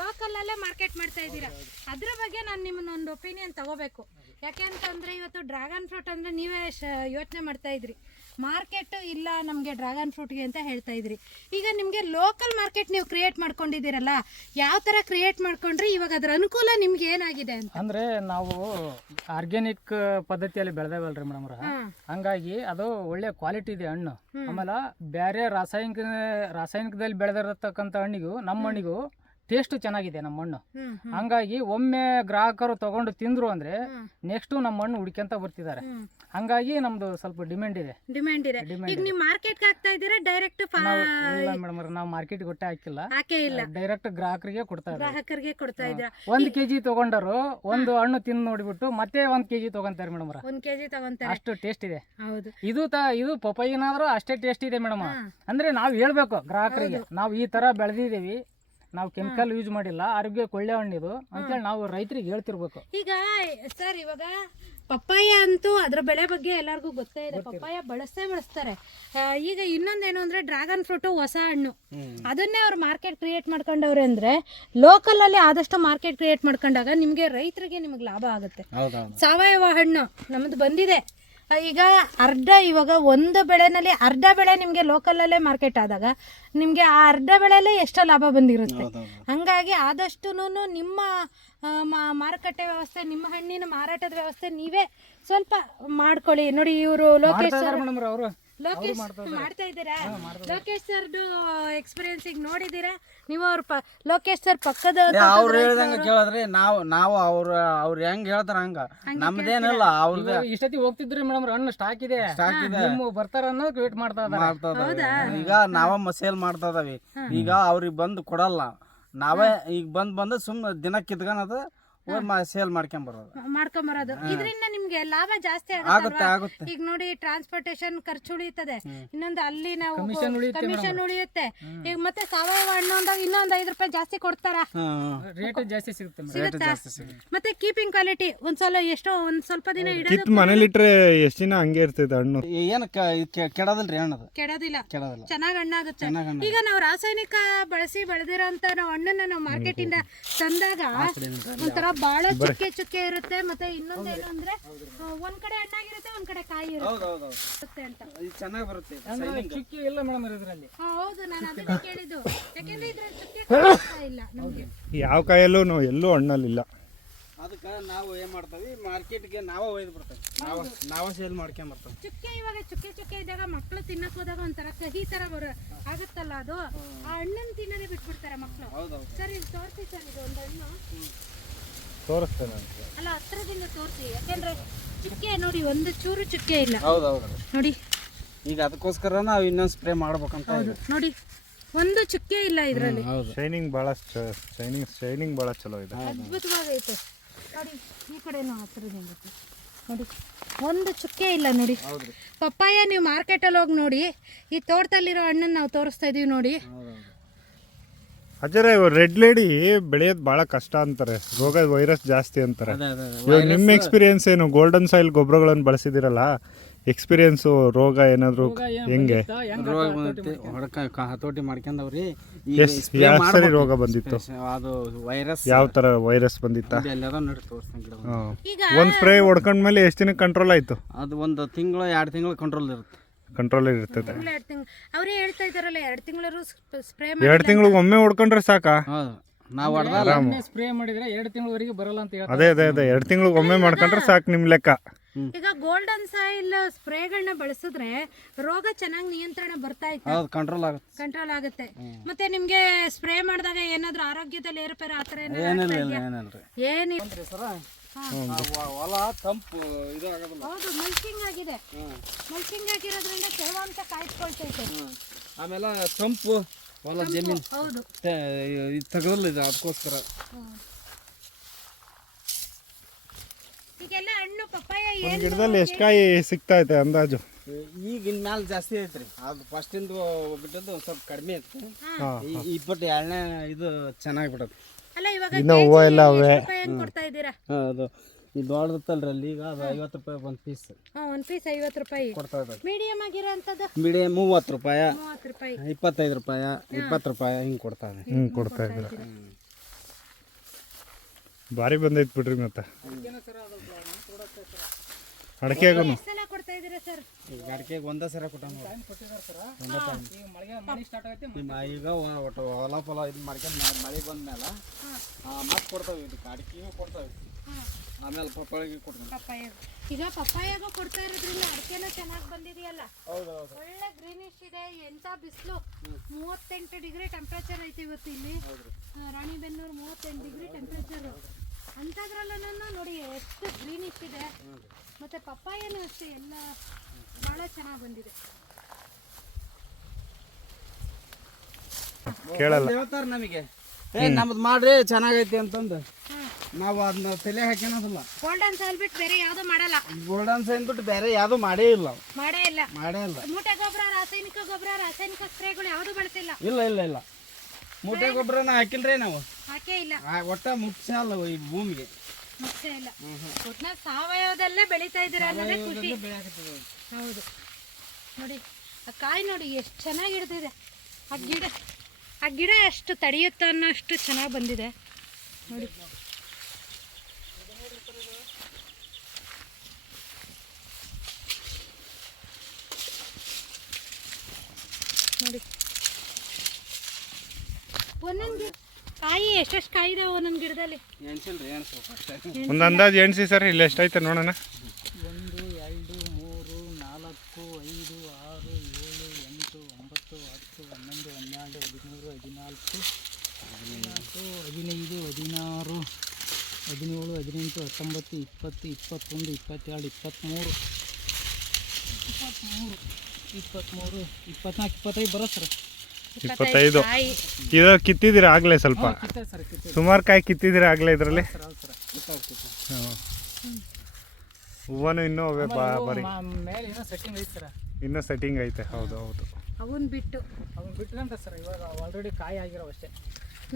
ಲೋಕಲ್ ಅಲ್ಲೇ ಮಾರ್ಕೆಟ್ ಮಾಡ್ತಾ ಇದ್ದೀರಾ. ಅದ್ರ ಬಗ್ಗೆ ನಾನು ನಿಮ್ಮನ್ನ ಒಂದು ಒಪಿನಿಯನ್ ತಗೋಬೇಕು. ಯಾಕೆ ಅಂತಂದ್ರೆ ಇವತ್ತು ಡ್ರ್ಯಾಗನ್ ಫ್ರೂಟ್ ಅಂದ್ರೆ ನೀವೇ ಯೋಚನೆ ಮಾಡ್ತಾ ಇದ್ರಿ. ಮಾರ್ಕೆಟ್ ಇಲ್ಲ ನಮಗೆ ಡ್ರ್ಯಾಗನ್ ಫ್ರೂಟ್ಗೆ ಅಂತ ಹೇಳ್ತಾ ಇದ್ರಿ. ಈಗ ನಿಮಗೆ ಲೋಕಲ್ ಮಾರ್ಕೆಟ್ ನೀವು ಕ್ರಿಯೇಟ್ ಮಾಡ್ಕೊಂಡಿದ್ದೀರಲ್ಲ ಯಾವ ಥರ ಕ್ರಿಯೇಟ್ ಮಾಡ್ಕೊಂಡ್ರಿ? ಇವಾಗ ಅದರ ಅನುಕೂಲ ನಿಮ್ಗೆ ಏನಾಗಿದೆ ಅಂತ? ಅಂದ್ರೆ ನಾವು ಆರ್ಗ್ಯಾನಿಕ್ ಪದ್ಧತಿಯಲ್ಲಿ ಬೆಳೆದೇವಲ್ರಿ ಮೇಡಮ್ರ ಹಂಗಾಗಿ ಅದು ಒಳ್ಳೆ ಕ್ವಾಲಿಟಿ ಇದೆ ಹಣ್ಣು. ಆಮೇಲೆ ಬೇರೆ ರಾಸಾಯನಿಕ ರಾಸಾಯನಿಕದಲ್ಲಿ ಬೆಳೆದಿರತಕ್ಕಂಥ ಹಣ್ಣಿಗೂ ನಮ್ಮ ಹಣ್ಣಿಗೂ ಟೇಸ್ಟ್ ಚೆನ್ನಾಗಿದೆ ನಮ್ಮ ಮಣ್ಣು. ಹಂಗಾಗಿ ಒಮ್ಮೆ ಗ್ರಾಹಕರು ತಗೊಂಡು ತಿಂದ್ರು ಅಂದ್ರೆ ನೆಕ್ಸ್ಟ್ ನಮ್ಮ ಮಣ್ಣು ಹುಡ್ಕೊಂತ ಬರ್ತಿದ್ದಾರೆ. ಹಂಗಾಗಿ ನಮ್ದು ಸ್ವಲ್ಪ ಡಿಮ್ಯಾಂಡ್ ಇದೆ. ಡಿಮ್ಯಾಂಡ್ ಇದೆ. ಈಗ ನೀವು ಮಾರ್ಕೆಟ್ಗೆ ಹಾಕ್ತಾ ಇದ್ದೀರಾ ಡೈರೆಕ್ಟ್ ಇಲ್ಲ ಮೇಡಮ್ ನಾವು ಮಾರ್ಕೆಟ್ ಗೊಟ್ಟೆ ಹಾಕಿಲ್ಲ. ಹಾಕೇ ಇಲ್ಲ. ಡೈರೆಕ್ಟ್ ಗ್ರಾಹಕರಿಗೆ ಕೊಡ್ತಾ ಇದ್ದಾರೆ ಗ್ರಾಹಕರಿಗೆ ಕೊಡ್ತಾ ಇದ್ದೀರಾ? ಒಂದ್ ಕೆಜಿ ತಗೊಂಡರು ಒಂದು ಹಣ್ಣು ತಿಂದು ನೋಡಿಬಿಟ್ಟು ಮತ್ತೆ ಒಂದ್ ಕೆಜಿ ತಗೊಂತಾರೆ ಮೇಡಮ್ ಒಂದ್ ಕೆಜಿ ತಗೊಂತಾರೆ. ಅಷ್ಟು ಟೇಸ್ಟ್ ಇದೆ. ಹೌದು. ಇದು ತ ಇದು ಪಪ್ಪಾಯಿನಾದ್ರೂ ಅಷ್ಟೇ ಟೇಸ್ಟ್ ಇದೆ ಮೇಡಮ್ ಅಂದ್ರೆ ನಾವು ಹೇಳ್ಬೇಕು ಗ್ರಾಹಕರಿಗೆ. ನಾವು ಈ ತರ ಬೆಳೆದಿದ್ದೀವಿ. ನಾವು ಕೆಮಿಕಲ್ ಯೂಸ್ ಮಾಡಿಲ್ಲ ಆರೋಗ್ಯಕ್ಕೆ ಒಳ್ಳೆ ಹಣ್ಣಿದು ಅಂತೇಳಿ ನಾವು ರೈತರಿಗೆ ಹೇಳ್ತಿರ್ಬೇಕು. ಈಗ ಸರ್ ಇವಾಗ ಪಪ್ಪಾಯ ಅಂತೂ ಅದ್ರ ಬೆಳೆ ಬಗ್ಗೆ ಎಲ್ಲರಿಗೂ ಗೊತ್ತೇ ಇದೆ. ಪಪ್ಪಾಯ ಬಳಸೇ ಬಳಸ್ತಾರೆ. ಆ, ಈಗ ಇನ್ನೊಂದೇನು ಅಂದ್ರೆ ಡ್ರ್ಯಾಗನ್ ಫ್ರೂಟು ಹೊಸ ಹಣ್ಣು. ಅದನ್ನೇ ಅವ್ರು ಮಾರ್ಕೆಟ್ ಕ್ರಿಯೇಟ್ ಮಾಡ್ಕೊಂಡವ್ರೆ ಅಂದ್ರೆ ಲೋಕಲ್ ಅಲ್ಲಿ ಆದಷ್ಟು ಮಾರ್ಕೆಟ್ ಕ್ರಿಯೇಟ್ ಮಾಡ್ಕೊಂಡಾಗ ನಿಮ್ಗೆ ರೈತರಿಗೆ ನಿಮ್ಗೆ ಲಾಭ ಆಗುತ್ತೆ. ಹೌದೌದು. ಸಾವಯವ ಹಣ್ಣು ನಮ್ದು ಬಂದಿದೆ. ಈಗ ಅರ್ಧ ಇವಾಗ ಒಂದು ಬೆಳೆನಲ್ಲಿ ಅರ್ಧ ಬೆಳೆ ನಿಮಗೆ ಲೋಕಲಲ್ಲೇ ಮಾರ್ಕೆಟ್ ಆದಾಗ ನಿಮಗೆ ಆ ಅರ್ಧ ಬೆಳೆಯಲ್ಲೇ ಎಷ್ಟೋ ಲಾಭ ಬಂದಿರುತ್ತೆ. ಹಂಗಾಗಿ ಆದಷ್ಟು ನಿಮ್ಮ ಮಾರುಕಟ್ಟೆ ವ್ಯವಸ್ಥೆ ನಿಮ್ಮ ಹಣ್ಣಿನ ಮಾರಾಟದ ವ್ಯವಸ್ಥೆ ನೀವೇ ಸ್ವಲ್ಪ ಮಾಡ್ಕೊಳ್ಳಿ. ನೋಡಿ ಇವರು ಲೋಕೇಶ್ ಅವರು. ಲೋಕೇಶ್ ಮಾಡ್ತಾ ಇದ್ದೀರಾ. ಲೋಕೇಶ್ ಸರ್ದು ಎಕ್ಸ್ಪೀರಿಯನ್ಸ್ ಈಗ ನೋಡಿದ್ದೀರಾ? ನೀವು ಅವ್ರ ಪ ಲೋಕೇಶ್ ಸರ್ ಪಕ್ಕದ ಅವ್ರು ಹೇಳ್ದಂಗ ಕೇಳಿದ್ರಿ ನಾವು ನಾವು ಅವ್ರ ಅವ್ರು ಹೆಂಗ್ ಹೇಳ್ತಾರ ಹಂಗ? ನಮ್ದೇನಿಲ್ಲ ಅವ್ರದ್ದು ಇಷ್ಟೊತ್ತಿಗೆ ಹೋಗ್ತಿದ್ರಿ ಮೇಡಮ್ ಹಣ್ಣು ಸ್ಟಾಕ್ ಇದೆ. ಸ್ಟಾಕ್ ಇದೆ. ನಿಮ್ಮ ಬರ್ತಾರ ಅನ್ನೋದು ವೇಟ್ ಮಾಡ್ತಾ ಇದ್ದಾರೆ ಮಾಡ್ತಾ ಇದಾವೆ. ಈಗ ನಾವ ಸೇಲ್ ಮಾಡ್ತಾ ಇದಾವೆ. ಈಗ ಅವ್ರಿಗೆ ಬಂದು ಕೊಡಲ್ಲ. ನಾವೇ ಈಗ ಬಂದ್ ಬಂದು ಸುಮ್ಮನೆ ದಿನ ಕಿತ್ಕೊಳೋದು ಸೇಲ್ ಮಾಡ್ಕೊಂಡ್ ಬರೋದು ಮಾಡ್ಕೊಂಬರೋದು. ಇದರಿಂದ ನಿಮ್ಗೆ ಲಾಭ ಜಾಸ್ತಿ ಆಗುತ್ತೆ ಆಗುತ್ತೆ ಈಗ ನೋಡಿ ಟ್ರಾನ್ಸ್ಪೋರ್ಟೇಶನ್ ಖರ್ಚು ಉಳಿಯುತ್ತದೆ. ಇನ್ನೊಂದು ಅಲ್ಲಿ ನಾವು Commission ಉಳಿಯುತ್ತೆ ಕಮಿಷನ್ ಉಳಿಯುತ್ತೆ. ಈಗ ಮತ್ತೆ ಸಾವಯವ ಹಣ್ಣು ಅಂದಾಗ ಇನ್ನೊಂದ್ ಐದು ರೂಪಾಯಿ ಜಾಸ್ತಿ ಕೊಡ್ತಾರ? ರೇಟ್ ಜಾಸ್ತಿ ಸಿಗುತ್ತೆ ಮತ್ತೆ ಕೀಪಿಂಗ್ ಕ್ವಾಲಿಟಿ ಒಂದ್ಸಲ ಎಷ್ಟೋ ಒಂದ್ ಸ್ವಲ್ಪ ದಿನ ಇಡೋದು ಮನೇಲಿ ಮನೇಲಿಟ್ರೆ ಎಷ್ಟು ದಿನ ಹಂಗೆ ಇರ್ತೈತೆ ಹಣ್ಣು? ಏನ್ ಕೆಡದಲ್ರಿ ಹಣ್ಣು ಕೆಡೋದಿಲ್ಲ. ಕೆಡೋದಿಲ್ಲ. ಚೆನ್ನಾಗ್ ಹಣ್ಣಾಗುತ್ತೆ. ಈಗ ನಾವು ರಾಸಾಯನಿಕ ಬಳಸಿ ಬೆಳೆದಿರೋಂತ ನಾವು ಹಣ್ಣನ್ನ ನಾವು ಮಾರ್ಕೆಟ್ ಇಂದ ತಂದಾಗ ಒಂಥರ ಬಹಳ ಚುಕ್ಕೆ ಚುಕ್ಕೆ ಇರುತ್ತೆ ಮತ್ತೆ ಇನ್ನೊಂದೇನು ಅಂದ್ರೆ ಆ, ಒಂದ್ ಕಡೆ ಹಣ್ಣಾಗಿರುತ್ತೆ ಒಂದ್ ಕಡೆ ಕಾಯಿ ಇರುತ್ತೆ. ಅಂತ. ಇದು ಚೆನ್ನಾಗಿ ಬರುತ್ತೆ ಚುಕ್ಕಿ ಇಲ್ಲ ಮೇಡಮ್ ಇದರಲ್ಲಿ. ಹಾ, ಹೌದು ನಾನು ಅದನ್ನ ಕೇಳಿದ್ದು. ಯಾಕೆಂದ್ರೆ ಇದ್ರ ಚುಕ್ಕೆ <laughs> ಕಾಣಿಸ್ತಾ ಇಲ್ಲ ನಮ್ಗೆ. ಯಾವ ಕಾಯಲ್ಲೂ ನಾವು ಎಲ್ಲೂ ಹಣ್ಣಲ್ಲಿಲ್ಲ. ಅದಕ್ಕೆ ನಾವು ಏನ್ ಮಾಡ್ತೀವಿ ಮಾರ್ಕೆಟ್ಗೆ ನಾವೇ ಒಯ್ದು ಬಿಡ್ತೇವೆ. ನಾವ ನಾವೇ ಸೇಲ್ ಮಾಡ್ಕೊಂಡ್ ಬರ್ತೇವೆ. ಚುಕ್ಕೆ ಇವಾಗ ಚುಕ್ಕೆ ಚುಕ್ಕೆ ಇದ್ದಾಗ ಮಕ್ಕಳು ತಿನ್ನಕ್ ಹೋದಾಗ ಒಂಥರ ಕಹಿ ತರ ಬರ ಆಗುತ್ತಲ್ಲ ಅದು? ಆ ಹಣ್ಣನ್ನ ತಿನ್ನೋದೇ ಬಿಟ್ಬಿಡ್ತಾರೆ ಮಕ್ಕಳು ಹೌದೌದು ಸರ್ ಇದು ತೋರಿಸಿ ಸರ್ ಇದು ಒಂದು ಹಣ್ಣು. ತೋರಿಸ್ತೇನೆ ಅಲ್ಲ ಹತ್ರದಿಂದ ತೋರಿಸಿ. ಯಾಕೆಂದ್ರೆ ಚುಕ್ಕೆ ನೋಡಿ ಒಂದು ಚೂರು ಚುಕ್ಕೆ ಇಲ್ಲ. ಹೌದು ನೋಡಿ. ಈಗ ಅದಕ್ಕೋಸ್ಕರ ನಾವು ಇನ್ನೊಂದು ಸ್ಪ್ರೇ ಮಾಡ್ಬೇಕಂತ ಹೌದು. ನೋಡಿ ಒಂದು ಚುಕ್ಕೆ ಇಲ್ಲ ಇದರಲ್ಲಿ. ಹೌದು. ಶೈನಿಂಗ್ ಭಾಳ ಶೈನಿಂಗ್ ಶೈನಿಂಗ್ ಭಾಳ ಚಲೋ ಇದೆ. ಅದ್ಭುತವಾಗೈತೆ ನೋಡಿ ಈ ಕಡೆನೂ ಹತ್ರದಿಂದ ನೋಡಿ ಒಂದು ಚುಕ್ಕೆ ಇಲ್ಲ ನೋಡಿ. ಪಪ್ಪಾಯ ನೀವು ಮಾರ್ಕೆಟಲ್ಲಿ ಹೋಗಿ ನೋಡಿ ಈ ತೋಟದಲ್ಲಿರೋ ಹಣ್ಣನ್ನು ನಾವು ತೋರಿಸ್ತಾ ಇದೀವಿ ನೋಡಿ. ಅಜರೆ ರೆಡ್ ಲೇಡಿ ಬೆಳೆಯೋದು ಭಾಳ ಕಷ್ಟ ಅಂತಾರೆ. ರೋಗ ವೈರಸ್ ಜಾಸ್ತಿ ಅಂತಾರೆ. ಅದೇ ಅದೇ ಅದೇ. ಇವಾಗ ನಿಮ್ಮ ಎಕ್ಸ್ಪೀರಿಯನ್ಸ್ ಏನು? ಗೋಲ್ಡನ್ ಸಾಯಿಲ್ ಗೊಬ್ಬರಗಳನ್ನು ಬಳಸಿದಿರಲ್ಲ ಎಕ್ಸ್ಪೀರಿಯನ್ಸು ರೋಗ ಏನಾದರೂ ಹೆಂಗೆ? ಹೊಡ್ಕ ಹತೋಟಿ ಮಾಡ್ಕೊಂಡವ್ರಿ. ಯಾವ ಸರಿ ರೋಗ ಬಂದಿತ್ತು. ಅದು ವೈರಸ್ ಯಾವ ಥರ ವೈರಸ್ ಬಂದಿತ್ತ? ಒಂದು ಸ್ಪ್ರೇ ಹೊಡ್ಕೊಂಡ್ಮೇಲೆ ಎಷ್ಟು ದಿನಕ್ಕೆ ಕಂಟ್ರೋಲ್ ಆಯಿತು? ಅದು ಒಂದು ತಿಂಗಳು ಎರಡು ತಿಂಗಳು ಕಂಟ್ರೋಲ್ ಇರುತ್ತೆ. ಕಂಟ್ರೋಲ್ ಇರ್ತದೆ. ಎರಡು ತಿಂಗಳು ಅವರೇ ಹೇಳ್ತಾ ಇದ್ದಾರಲ್ಲ ಎರಡು ತಿಂಗಳು ಸ್ಪ್ರೇ ಎರಡು ತಿಂಗಳಿಗೆ ಒಮ್ಮೆ ಹೊಡ್ಕೊಂಡ್ರೆ ಸಾಕಾ? ಹೌದು. ನಾವು ಹೊಡೆದಲ್ಲ ಸ್ಪ್ರೇ ಮಾಡಿದ್ರೆ ಎರಡು ತಿಂಗಳವರೆಗೆ ಬರಲ್ಲ ಅಂತ ಹೇಳ್ತಾರೆ. ಅದೇ ಅದೇ ಅದೇ. ಎರಡು ತಿಂಗಳಿಗೆ ಒಮ್ಮೆ ಮಾಡ್ಕೊಂಡ್ರೆ ಸಾಕು ನಿಮ್ಮ ಲೆಕ್ಕ. ಈಗ ಗೋಲ್ಡನ್ ಸಾಯಿಲ್ ಸ್ಪ್ರೇಗಳನ್ನ ಬಳಸಿದ್ರೆ ರೋಗ ಚೆನ್ನಾಗಿ ನಿಯಂತ್ರಣ ಬರ್ತಾ ಇತ್ತು? ಹೌದು ಕಂಟ್ರೋಲ್ ಆಗುತ್ತೆ. ಕಂಟ್ರೋಲ್ ಆಗುತ್ತೆ. ಮತ್ತೆ ನಿಮ್ಗೆ ಸ್ಪ್ರೇ ಮಾಡಿದಾಗ ಏನಾದ್ರೂ ಆರೋಗ್ಯದಲ್ಲಿ ಏರುಪೇರು ಆತರ ಏನಿಲ್ಲ ಏನಾದ್ರು ಏನಿಲ್ಲ ಆಗ್ತಾ ಹೊಲ ತಂಪು ಇದು ಹೌದು ಮಲ್ಚಿಂಗ್ ಆಗಿದೆ. ಮಲ್ಚಿಂಗ್ ಆಗಿರೋದ್ರಿಂದ ತೇವಾಂಶ ಕಾಯ್ದುಕೊಳ್ತೈತೆ ಆಮೇಲೆ ತಂಪು ಹೊಲ ಜಮೀನು. ಹೌದು. ಇದು ತೆಗೆದಿಲ್ಲ ಇದು ಅದಕ್ಕೋಸ್ಕರ. ಈಗೆಲ್ಲ ಹಣ್ಣು ಪಪ್ಪಾಯ ಒಂದು ಏನು ಗಿಡದಲ್ಲಿ ಎಷ್ಟು ಕಾಯಿ ಸಿಗ್ತೈತೆ ಅಂದಾಜು? ಈಗ ಇನ್ ಮ್ಯಾಲ ಜಾಸ್ತಿ ಐತ್ರಿ. ಅದು ಫಸ್ಟಿಂದು ಬಿಟ್ಟದ್ದು ಒಂದು ಸ್ವಲ್ಪ ಕಡಿಮೆ ಐತೆ ಹಾಂ. ಈ ಇಪ್ಪತ್ತು ಎರಡನೇ ಇದು ಚೆನ್ನಾಗಿ ಬಿಡತ್ತೆ ಅಲ್ಲ ಇವಾಗ ಇನ್ನು ಕೆಜಿ ಹೂವು ಎಲ್ಲ. ಕೊಡ್ತಾ ಇದ್ದೀರಾ? ಅದು ಈ ಈಗ ಅದು ಐವತ್ತು ರೂಪಾಯಿ ಒಂದು ಪೀಸ್ ಹಾ ಒಂದ್ ಪೀಸ್ ಐವತ್ತು ರೂಪಾಯಿ. ಕೊಡ್ತಾ ಇದ್ದಾರೆ. ಮೀಡಿಯಂ ಮೂವತ್ತು ರೂಪಾಯಿ. ಮೂವತ್ತು ರೂಪಾಯಿ. ಇಪ್ಪತ್ತೈದು ರೂಪಾಯಿ ಇಪ್ಪತ್ತು ರೂಪಾಯಿ ಹಿಂಗೆ ಕೊಡ್ತಾ ಇದೆ. ಹಿಂಗೆ ಕೊಡ್ತಾ ಇದ್ದೀರ? ಭಾರಿ ಬಂದೈತೆ ಬಿಡ್ರಿ ಮತ್ತೆ. ಅಡಿಕೆಗೂ ಎಷ್ಟು ಒಂದ ಸರ್ ಈಗ ಅಡಿಕೆಗೆ ಒಂದೇ ಸರ ಕೊಟ್ಟ ಈಗ ಒಟ್ಟು ಹೊಲ ಫಲ ಇದು ಮಾಡ್ಕೊಂಡು ಮಳೆ ಬಂದ್ಮೇಲೆ ಮತ್ತೆ ಕೊಡ್ತಾವೆ ಇದು ಅಡಿಕೆಗೂ ಕೊಡ್ತಾವೆ. ಆಮೇಲೆ ಪಪ್ಪಾಯಿಗೆ ಕೊಡ್ತಾವೆ. ಈಗ ಪಪ್ಪಾಯಾಗ ಕೊಡ್ತಾ ಇರೋದ್ರಿಂದ ಅಡಿಕೆನ ಚೆನ್ನಾಗಿ ಬಂದಿದೆಯಲ್ಲ? ಹೌದು ಹೌದು ಒಳ್ಳೆ ಗ್ರೀನಿಶ್ ಇದೆ ಎಂತ ಬಿಸಿಲು? ಮೂವತ್ತೆಂಟು ಡಿಗ್ರಿ ಟೆಂಪ್ರೇಚರ್ ಐತಿ ಇವತ್ತು ಇಲ್ಲಿ. ರಾಣಿಬೆನ್ನೂರು ಮೂವತ್ತೆಂಟು ಡಿಗ್ರಿ ಟೆಂಪ್ರೇಚರ್ ಅಂಥದ್ರಲ್ಲೂ ನೋಡಿ ಗ್ರೀನಿಶ್ ಇದೆ ಮತ್ತೆ ಪಪ್ಪಾಯನೂ ಅಷ್ಟೇ ಎಲ್ಲ ಭಾಳ ಚೆನ್ನಾಗಿ ಬಂದಿದೆ. ಕೇಳಲ್ಲ. ಹೇಳ್ತಾರೆ ನಮಗೆ. ಏ ನಮ್ದು ಮಾಡ್ರಿ ಚೆನ್ನಾಗೈತಿ ಅಂತಂದು. ನಾವು ಅದನ್ನ ತಲೆ ಹಾಕಿನೋದಿಲ್ಲ ಗೋಲ್ಡನ್ ಸಾಲ್ ಬಿಟ್ಟು ಬೇರೆ ಯಾವುದು ಮಾಡಲ್ಲ. ಗೋಲ್ಡನ್ ಸೈನ್ ಬಿಟ್ಟು ಬೇರೆ ಯಾವುದು ಮಾಡೇ ಇಲ್ಲ ಮಾಡೇ ಇಲ್ಲ. ಮಾಡೇ ಇಲ್ಲ. ಮೂಟೆ ಗೊಬ್ಬರ ರಾಸಾಯನಿಕ ಗೊಬ್ಬರ ರಾಸಾಯನಿಕ ಸ್ಪ್ರೇಗಳು ಯಾವುದು ಬಳಸಿಲ್ಲ. ಇಲ್ಲ ಇಲ್ಲ ಇಲ್ಲ. ಮೂಟೆ ಗೊಬ್ಬರನ ಹಾಕಿಲ್ರಿ ನಾವು. ಹಾಕೇ ಇಲ್ಲ. ಒಟ್ಟ ಮುಖ್ಯ ಅಲ್ಲ ಈ ಭೂಮಿಗೆ. ಮುಖ್ಯ ಇಲ್ಲ. ಒಟ್ನ ಸಾವಯವದಲ್ಲೇ ಬೆಳೀತಾ ಇದ್ದೀರ ಅನ್ನೋದೇ ಖುಷಿ. ಹೌದು. ನೋಡಿ ಆ ಕಾಯಿ ನೋಡಿ ಎಷ್ಟು ಚೆನ್ನಾಗಿ ಹಿಡಿದಿದೆ. ಆ ಗಿಡ ಆ ಗಿಡ ಎಷ್ಟು ತಡೆಯುತ್ತೆ ಅನ್ನೋಷ್ಟು ಚೆನ್ನಾಗಿ ಬಂದಿದೆ. ನೋಡಿ. ನೋಡಿ. ಎಷ್ಟೆಷ್ಟು ಕಾಯಿ ನನ್ನ ಗಿಡದಲ್ಲಿ? ಎಣ್ಸಿಲ್ರಿ ಅಷ್ಟೇ ಒಂದು ಅಂದಾಜು ಎಣ್ಸಿ ಸರ್ ಇಲ್ಲಿ ಎಷ್ಟೈತೆ ನೋಡೋಣ. ಒಂದು ಎರಡು ಮೂರು ನಾಲ್ಕು ಐದು ಆರು ಏಳು ಎಂಟು ಒಂಬತ್ತು ಹತ್ತು ಹನ್ನೊಂದು ಹನ್ನೆರಡು ಹದಿಮೂರು ಹದಿನಾಲ್ಕು ಹದಿನಾಲ್ಕು ಹದಿನೈದು ಹದಿನಾರು ಹದಿನೇಳು ಹದಿನೆಂಟು ಹತ್ತೊಂಬತ್ತು ಇಪ್ಪತ್ತು ಇಪ್ಪತ್ತೊಂದು ಇಪ್ಪತ್ತೆರಡು ಇಪ್ಪತ್ತ್ಮೂರು. ಇಪ್ಪತ್ತ್ಮೂರು ಇಪ್ಪತ್ತ್ಮೂರು ಇಪ್ಪತ್ನಾಲ್ಕು ಇಪ್ಪತ್ತೈದು ಬರೋ ಸರ್. ಇಪ್ಪತ್ತೈದು. ಇದು ಕಿತ್ತಿದ್ದೀರ ಆಗಲೇ ಸ್ವಲ್ಪ. ಸುಮಾರು ಕಾಯಿ ಕಿತ್ತಿದ್ದೀರ ಆಗಲೇ ಇದರಲ್ಲಿ? ಸರ್ ಸರ್ ಹೂವನು ಇನ್ನೂ ಅವೇ ಬಾ ಬರೀ. ಇನ್ನೂ ಸೆಟ್ಟಿಂಗ್ ಐತೆ ಹೌದು ಹೌದು. ಅವನ್ ಬಿಟ್ಟು. ಅವನ್ ಬಿಟ್ಟು ಸರ್ ಇವಾಗ ಆಲ್ರೆಡಿ ಕಾಯಿ ಆಗಿರೋ ಅಷ್ಟೇ.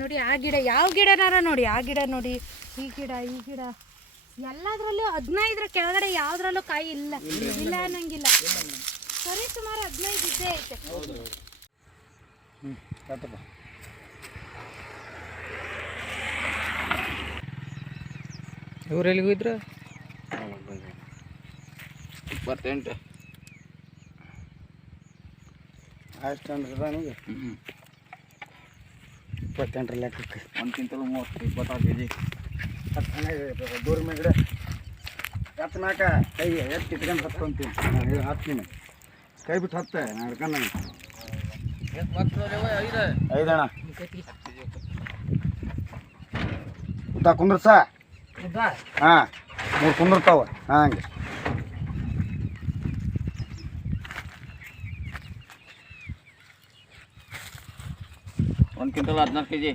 ನೋಡಿ ಆ ಗಿಡ ಯಾವ ಗಿಡನಾರ ನೋಡಿ ಆ ಗಿಡ ನೋಡಿ ಈ ಗಿಡ ಈ ಗಿಡ. ಎಲ್ಲದರಲ್ಲೂ ಹದಿನೈದರ ಕೆಳಗಡೆ ಯಾವ್ದ್ರಲ್ಲೂ ಕಾಯಿ ಇಲ್ಲ. ಇಲ್ಲ ಅನ್ನಂಗಿಲ್ಲ. ಸರಿ ಸುಮಾರು ಹದಿನೈದು ಇದ್ದೇ ಐತೆ. ಕಟ್ಟಪ್ಪ. ಇವ್ರು ಎಲ್ಲಿಗೆ ಹೋಗಿದ್ರು ಇಪ್ಪತ್ತೆಂಟು ಅಷ್ಟು ಅಂದ್ರೆ ನನಗೆ ಇಪ್ಪತ್ತೆಂಟರ ಲೆಕ್ಕಕ್ಕೆ. ಒಂದು ಕ್ವಿಂಟಲ್ ಮೂವತ್ತು ಇಪ್ಪತ್ತಾರು ಕೆ ಜಿ ಹತ್ತು ದೂರ ಮೇಗಡೆ ಹತ್ತು ನಾಲ್ಕ ಕೈ ಎತ್ತು ಇಟ್ಕೊಂಡು ಹತ್ಕೊಂತೀನಿ. ಹತ್ತೀನಿ. ಕೈ ಬಿಟ್ಟು ಹತ್ತೆ ನಾನು ಹಿಡ್ಕೊಂಡು ಐದಣ್ಣ ಉದ್ದ ಕುಂದ್ರಸ ಹಾಂ ಮೂರು ಕುಂದಿರ್ತಾವ ಹಂಗೆ ಒಂದು ಕ್ವಿಂಟಲ್ ಹದಿನಾಲ್ಕು ಕೆ ಜಿ